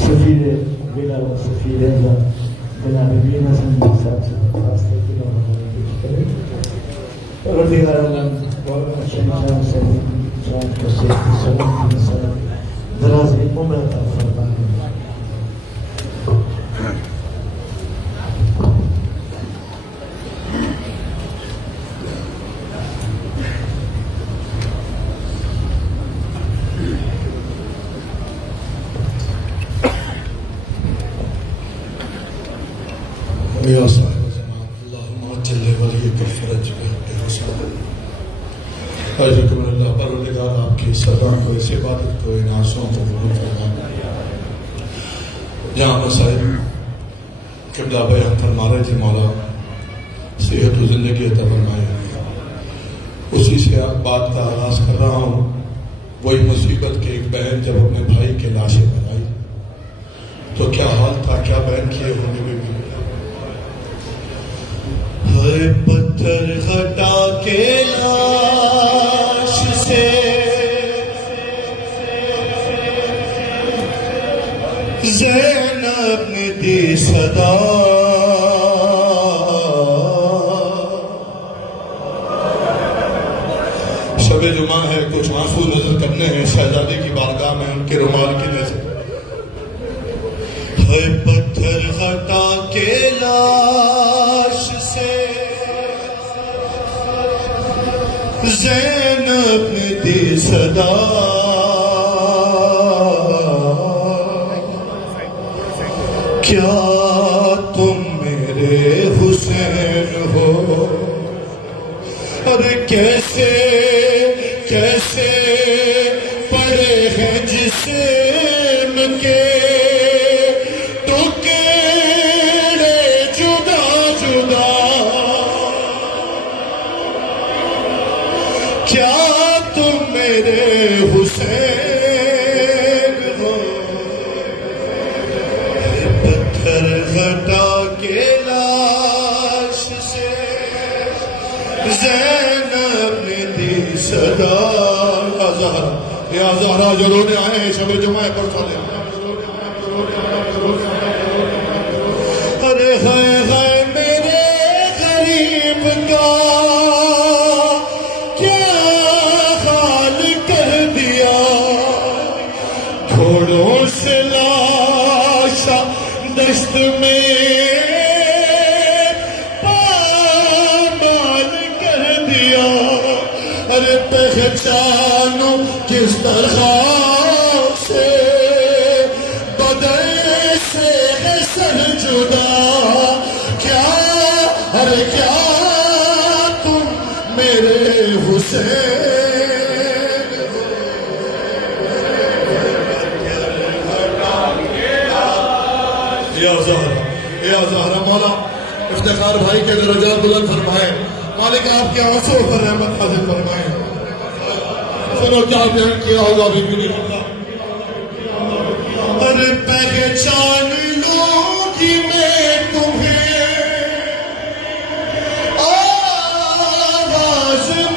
سفیر بلا و سفیر اعظم جناب بین حسن صاحب سے درخواست ہے کہ انہوں پیش کریں. رضی اللہ عنہ مولانا شریف صاحب سے کو صحت سلامت کی مسئلہ دراز عمر عطا فرمائے. یا صاحب زمان اللہم اجل ولیک الفرج بحق رسول اجرکم اللہ. پروردگار آپ کی صدا کو, اس عبادت کو, ان آنسوں کو قبول فرما. جہاں صاحب قبلہ بیان فرما رہے تھے مولا صحت و زندگی عطا فرمائے, اسی سے آپ بات کا آغاز کر رہا ہوں. وہی مصیبت کہ ایک بہن جب اپنے بھائی کے لاشیں بنائی تو کیا حال تھا, کیا بہن کیے ہونے میں بھی. پتھر ہٹا کے لاش سے زینب نے دی صدا, شب جمعہ ہے, کچھ آنسو نظر کرنے ہیں شہزادی کی بارگاہ میں ان کے رومال کی نظر. پتھر ہٹا کے لاش سے زینب نے دی صدا, کیا تم میرے حسین ہو, اور کیسے کیسے پڑے ہیں جسم کے کیا تم میرے حسین ہو. پتھر ہٹا کے لاش سے زینب نے دی صدا. یا زہرا جو رونے آئے ہیں شب جمعہ پر سالے, ارے ہے میرے غریب کا گھوڑوں سے لاشا دشت میں پامال کر دیا. ارے پہچانو کس طرح سے بدن سے ہے سر جدا, کیا ارے کیا تم میرے حسین. یا زہرا مولا افتخار بھائی کے درجات بلند فرمائے, مالک آپ کے آنسوں پر رحمت نازل فرمائے. سنو کیا بیان کیا ہوگا ابھی بھی نہیں پتا. ارے پہچان لوں گی میں تمہیں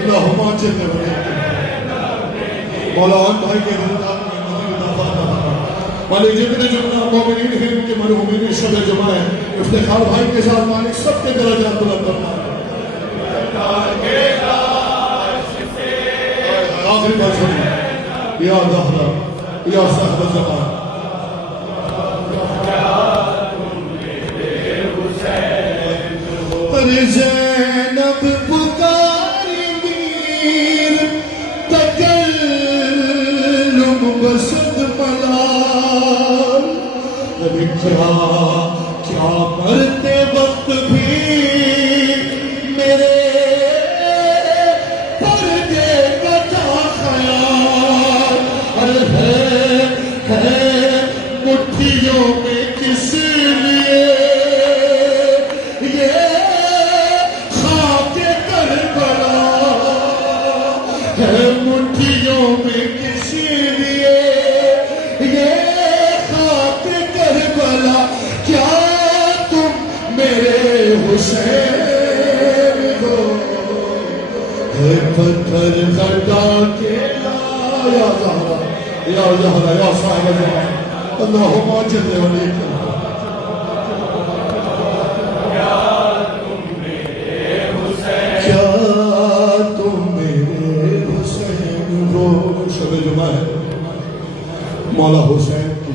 اللهم اجعلنا مولا بھائی کے درجات میں مالک جتنے جمعہ مومنین ہیں ان کے مرحومین شب جمعہ ہے افتخار بھائی کے ساتھ مالک سب کے درجات بلند فرما آخری بات سنیں یا زہرا یا صاحب زمان پر زینب پکاری میر تکلم بسد ملال ابھی کیا مرتے وقت بھی میرے پردے کا کیا خیال ہے مٹھیوں میں کس لیے یہ خاک کربلا ہے مٹھیوں میں کس لیے یہ خاک کربلا کیا تم میرے حسین ہو ہے پتھر خٹا کے یا زہرا یا زہرا یا صاحب زمان اللہم اجل ولیکم کیا تم میرے حسین ہو شب جمعہ ہے مولا حسین کی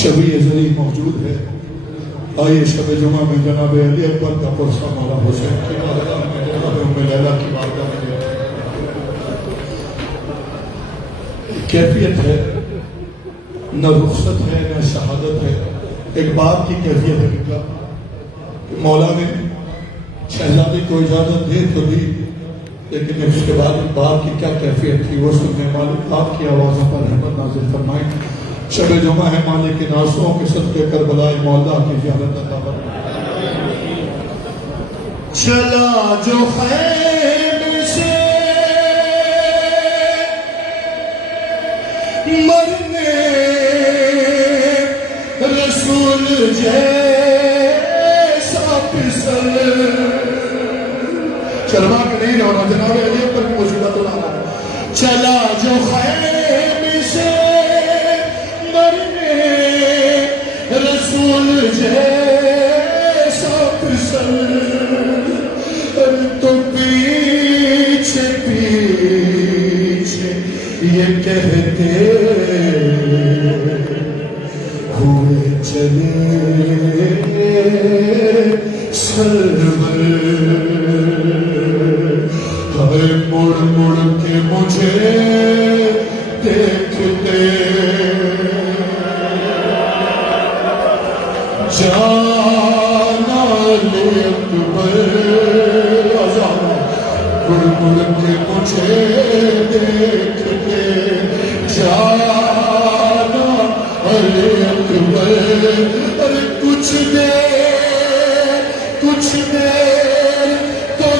شبی ازلی موجود ہے آئیے شب جمعہ میں جناب علی اکبر کا پرسہ مولا حسین کی بارگاہ میں جناب ام لیلہ کی بارگاہ میں کیفیت ہے نہ رخصت ہے نہ شہادت ہے ایک باپ کی کیفیت ہے کہ مولا نے شہزادی کو اجازت دے تو دی لیکن اس کے بعد باپ کی کیا کیفیت تھی وہ سننے مالک آپ کی آوازوں پر رحمت نازل فرمائیں شب جمعہ ہے مالک کے ناسوں کے صدقے کربلا مولا کی زیارت عطا فرمائیں چلا جو خیم سے مرنے رسول جیسا پسل شرما کے نہیں رہنا جناب علی اکبر کی مصیبت لانا چلا جو خیم سے مرنے رسول جیسا پسل تو پیچھے پیچھے یہ کہتے ہوئے چلے سرور ہمیں مڑ مڑ کے مجھے دیکھتے جانا لے اکبر مڑ مڑ کے مجھے دیکھتے جانا لے اکبر ارے کچھ دیر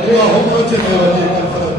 اللهم اجعل وليك الفرج،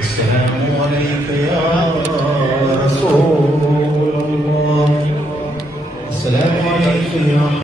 السلام عليك يا رسول الله، السلام عليك يا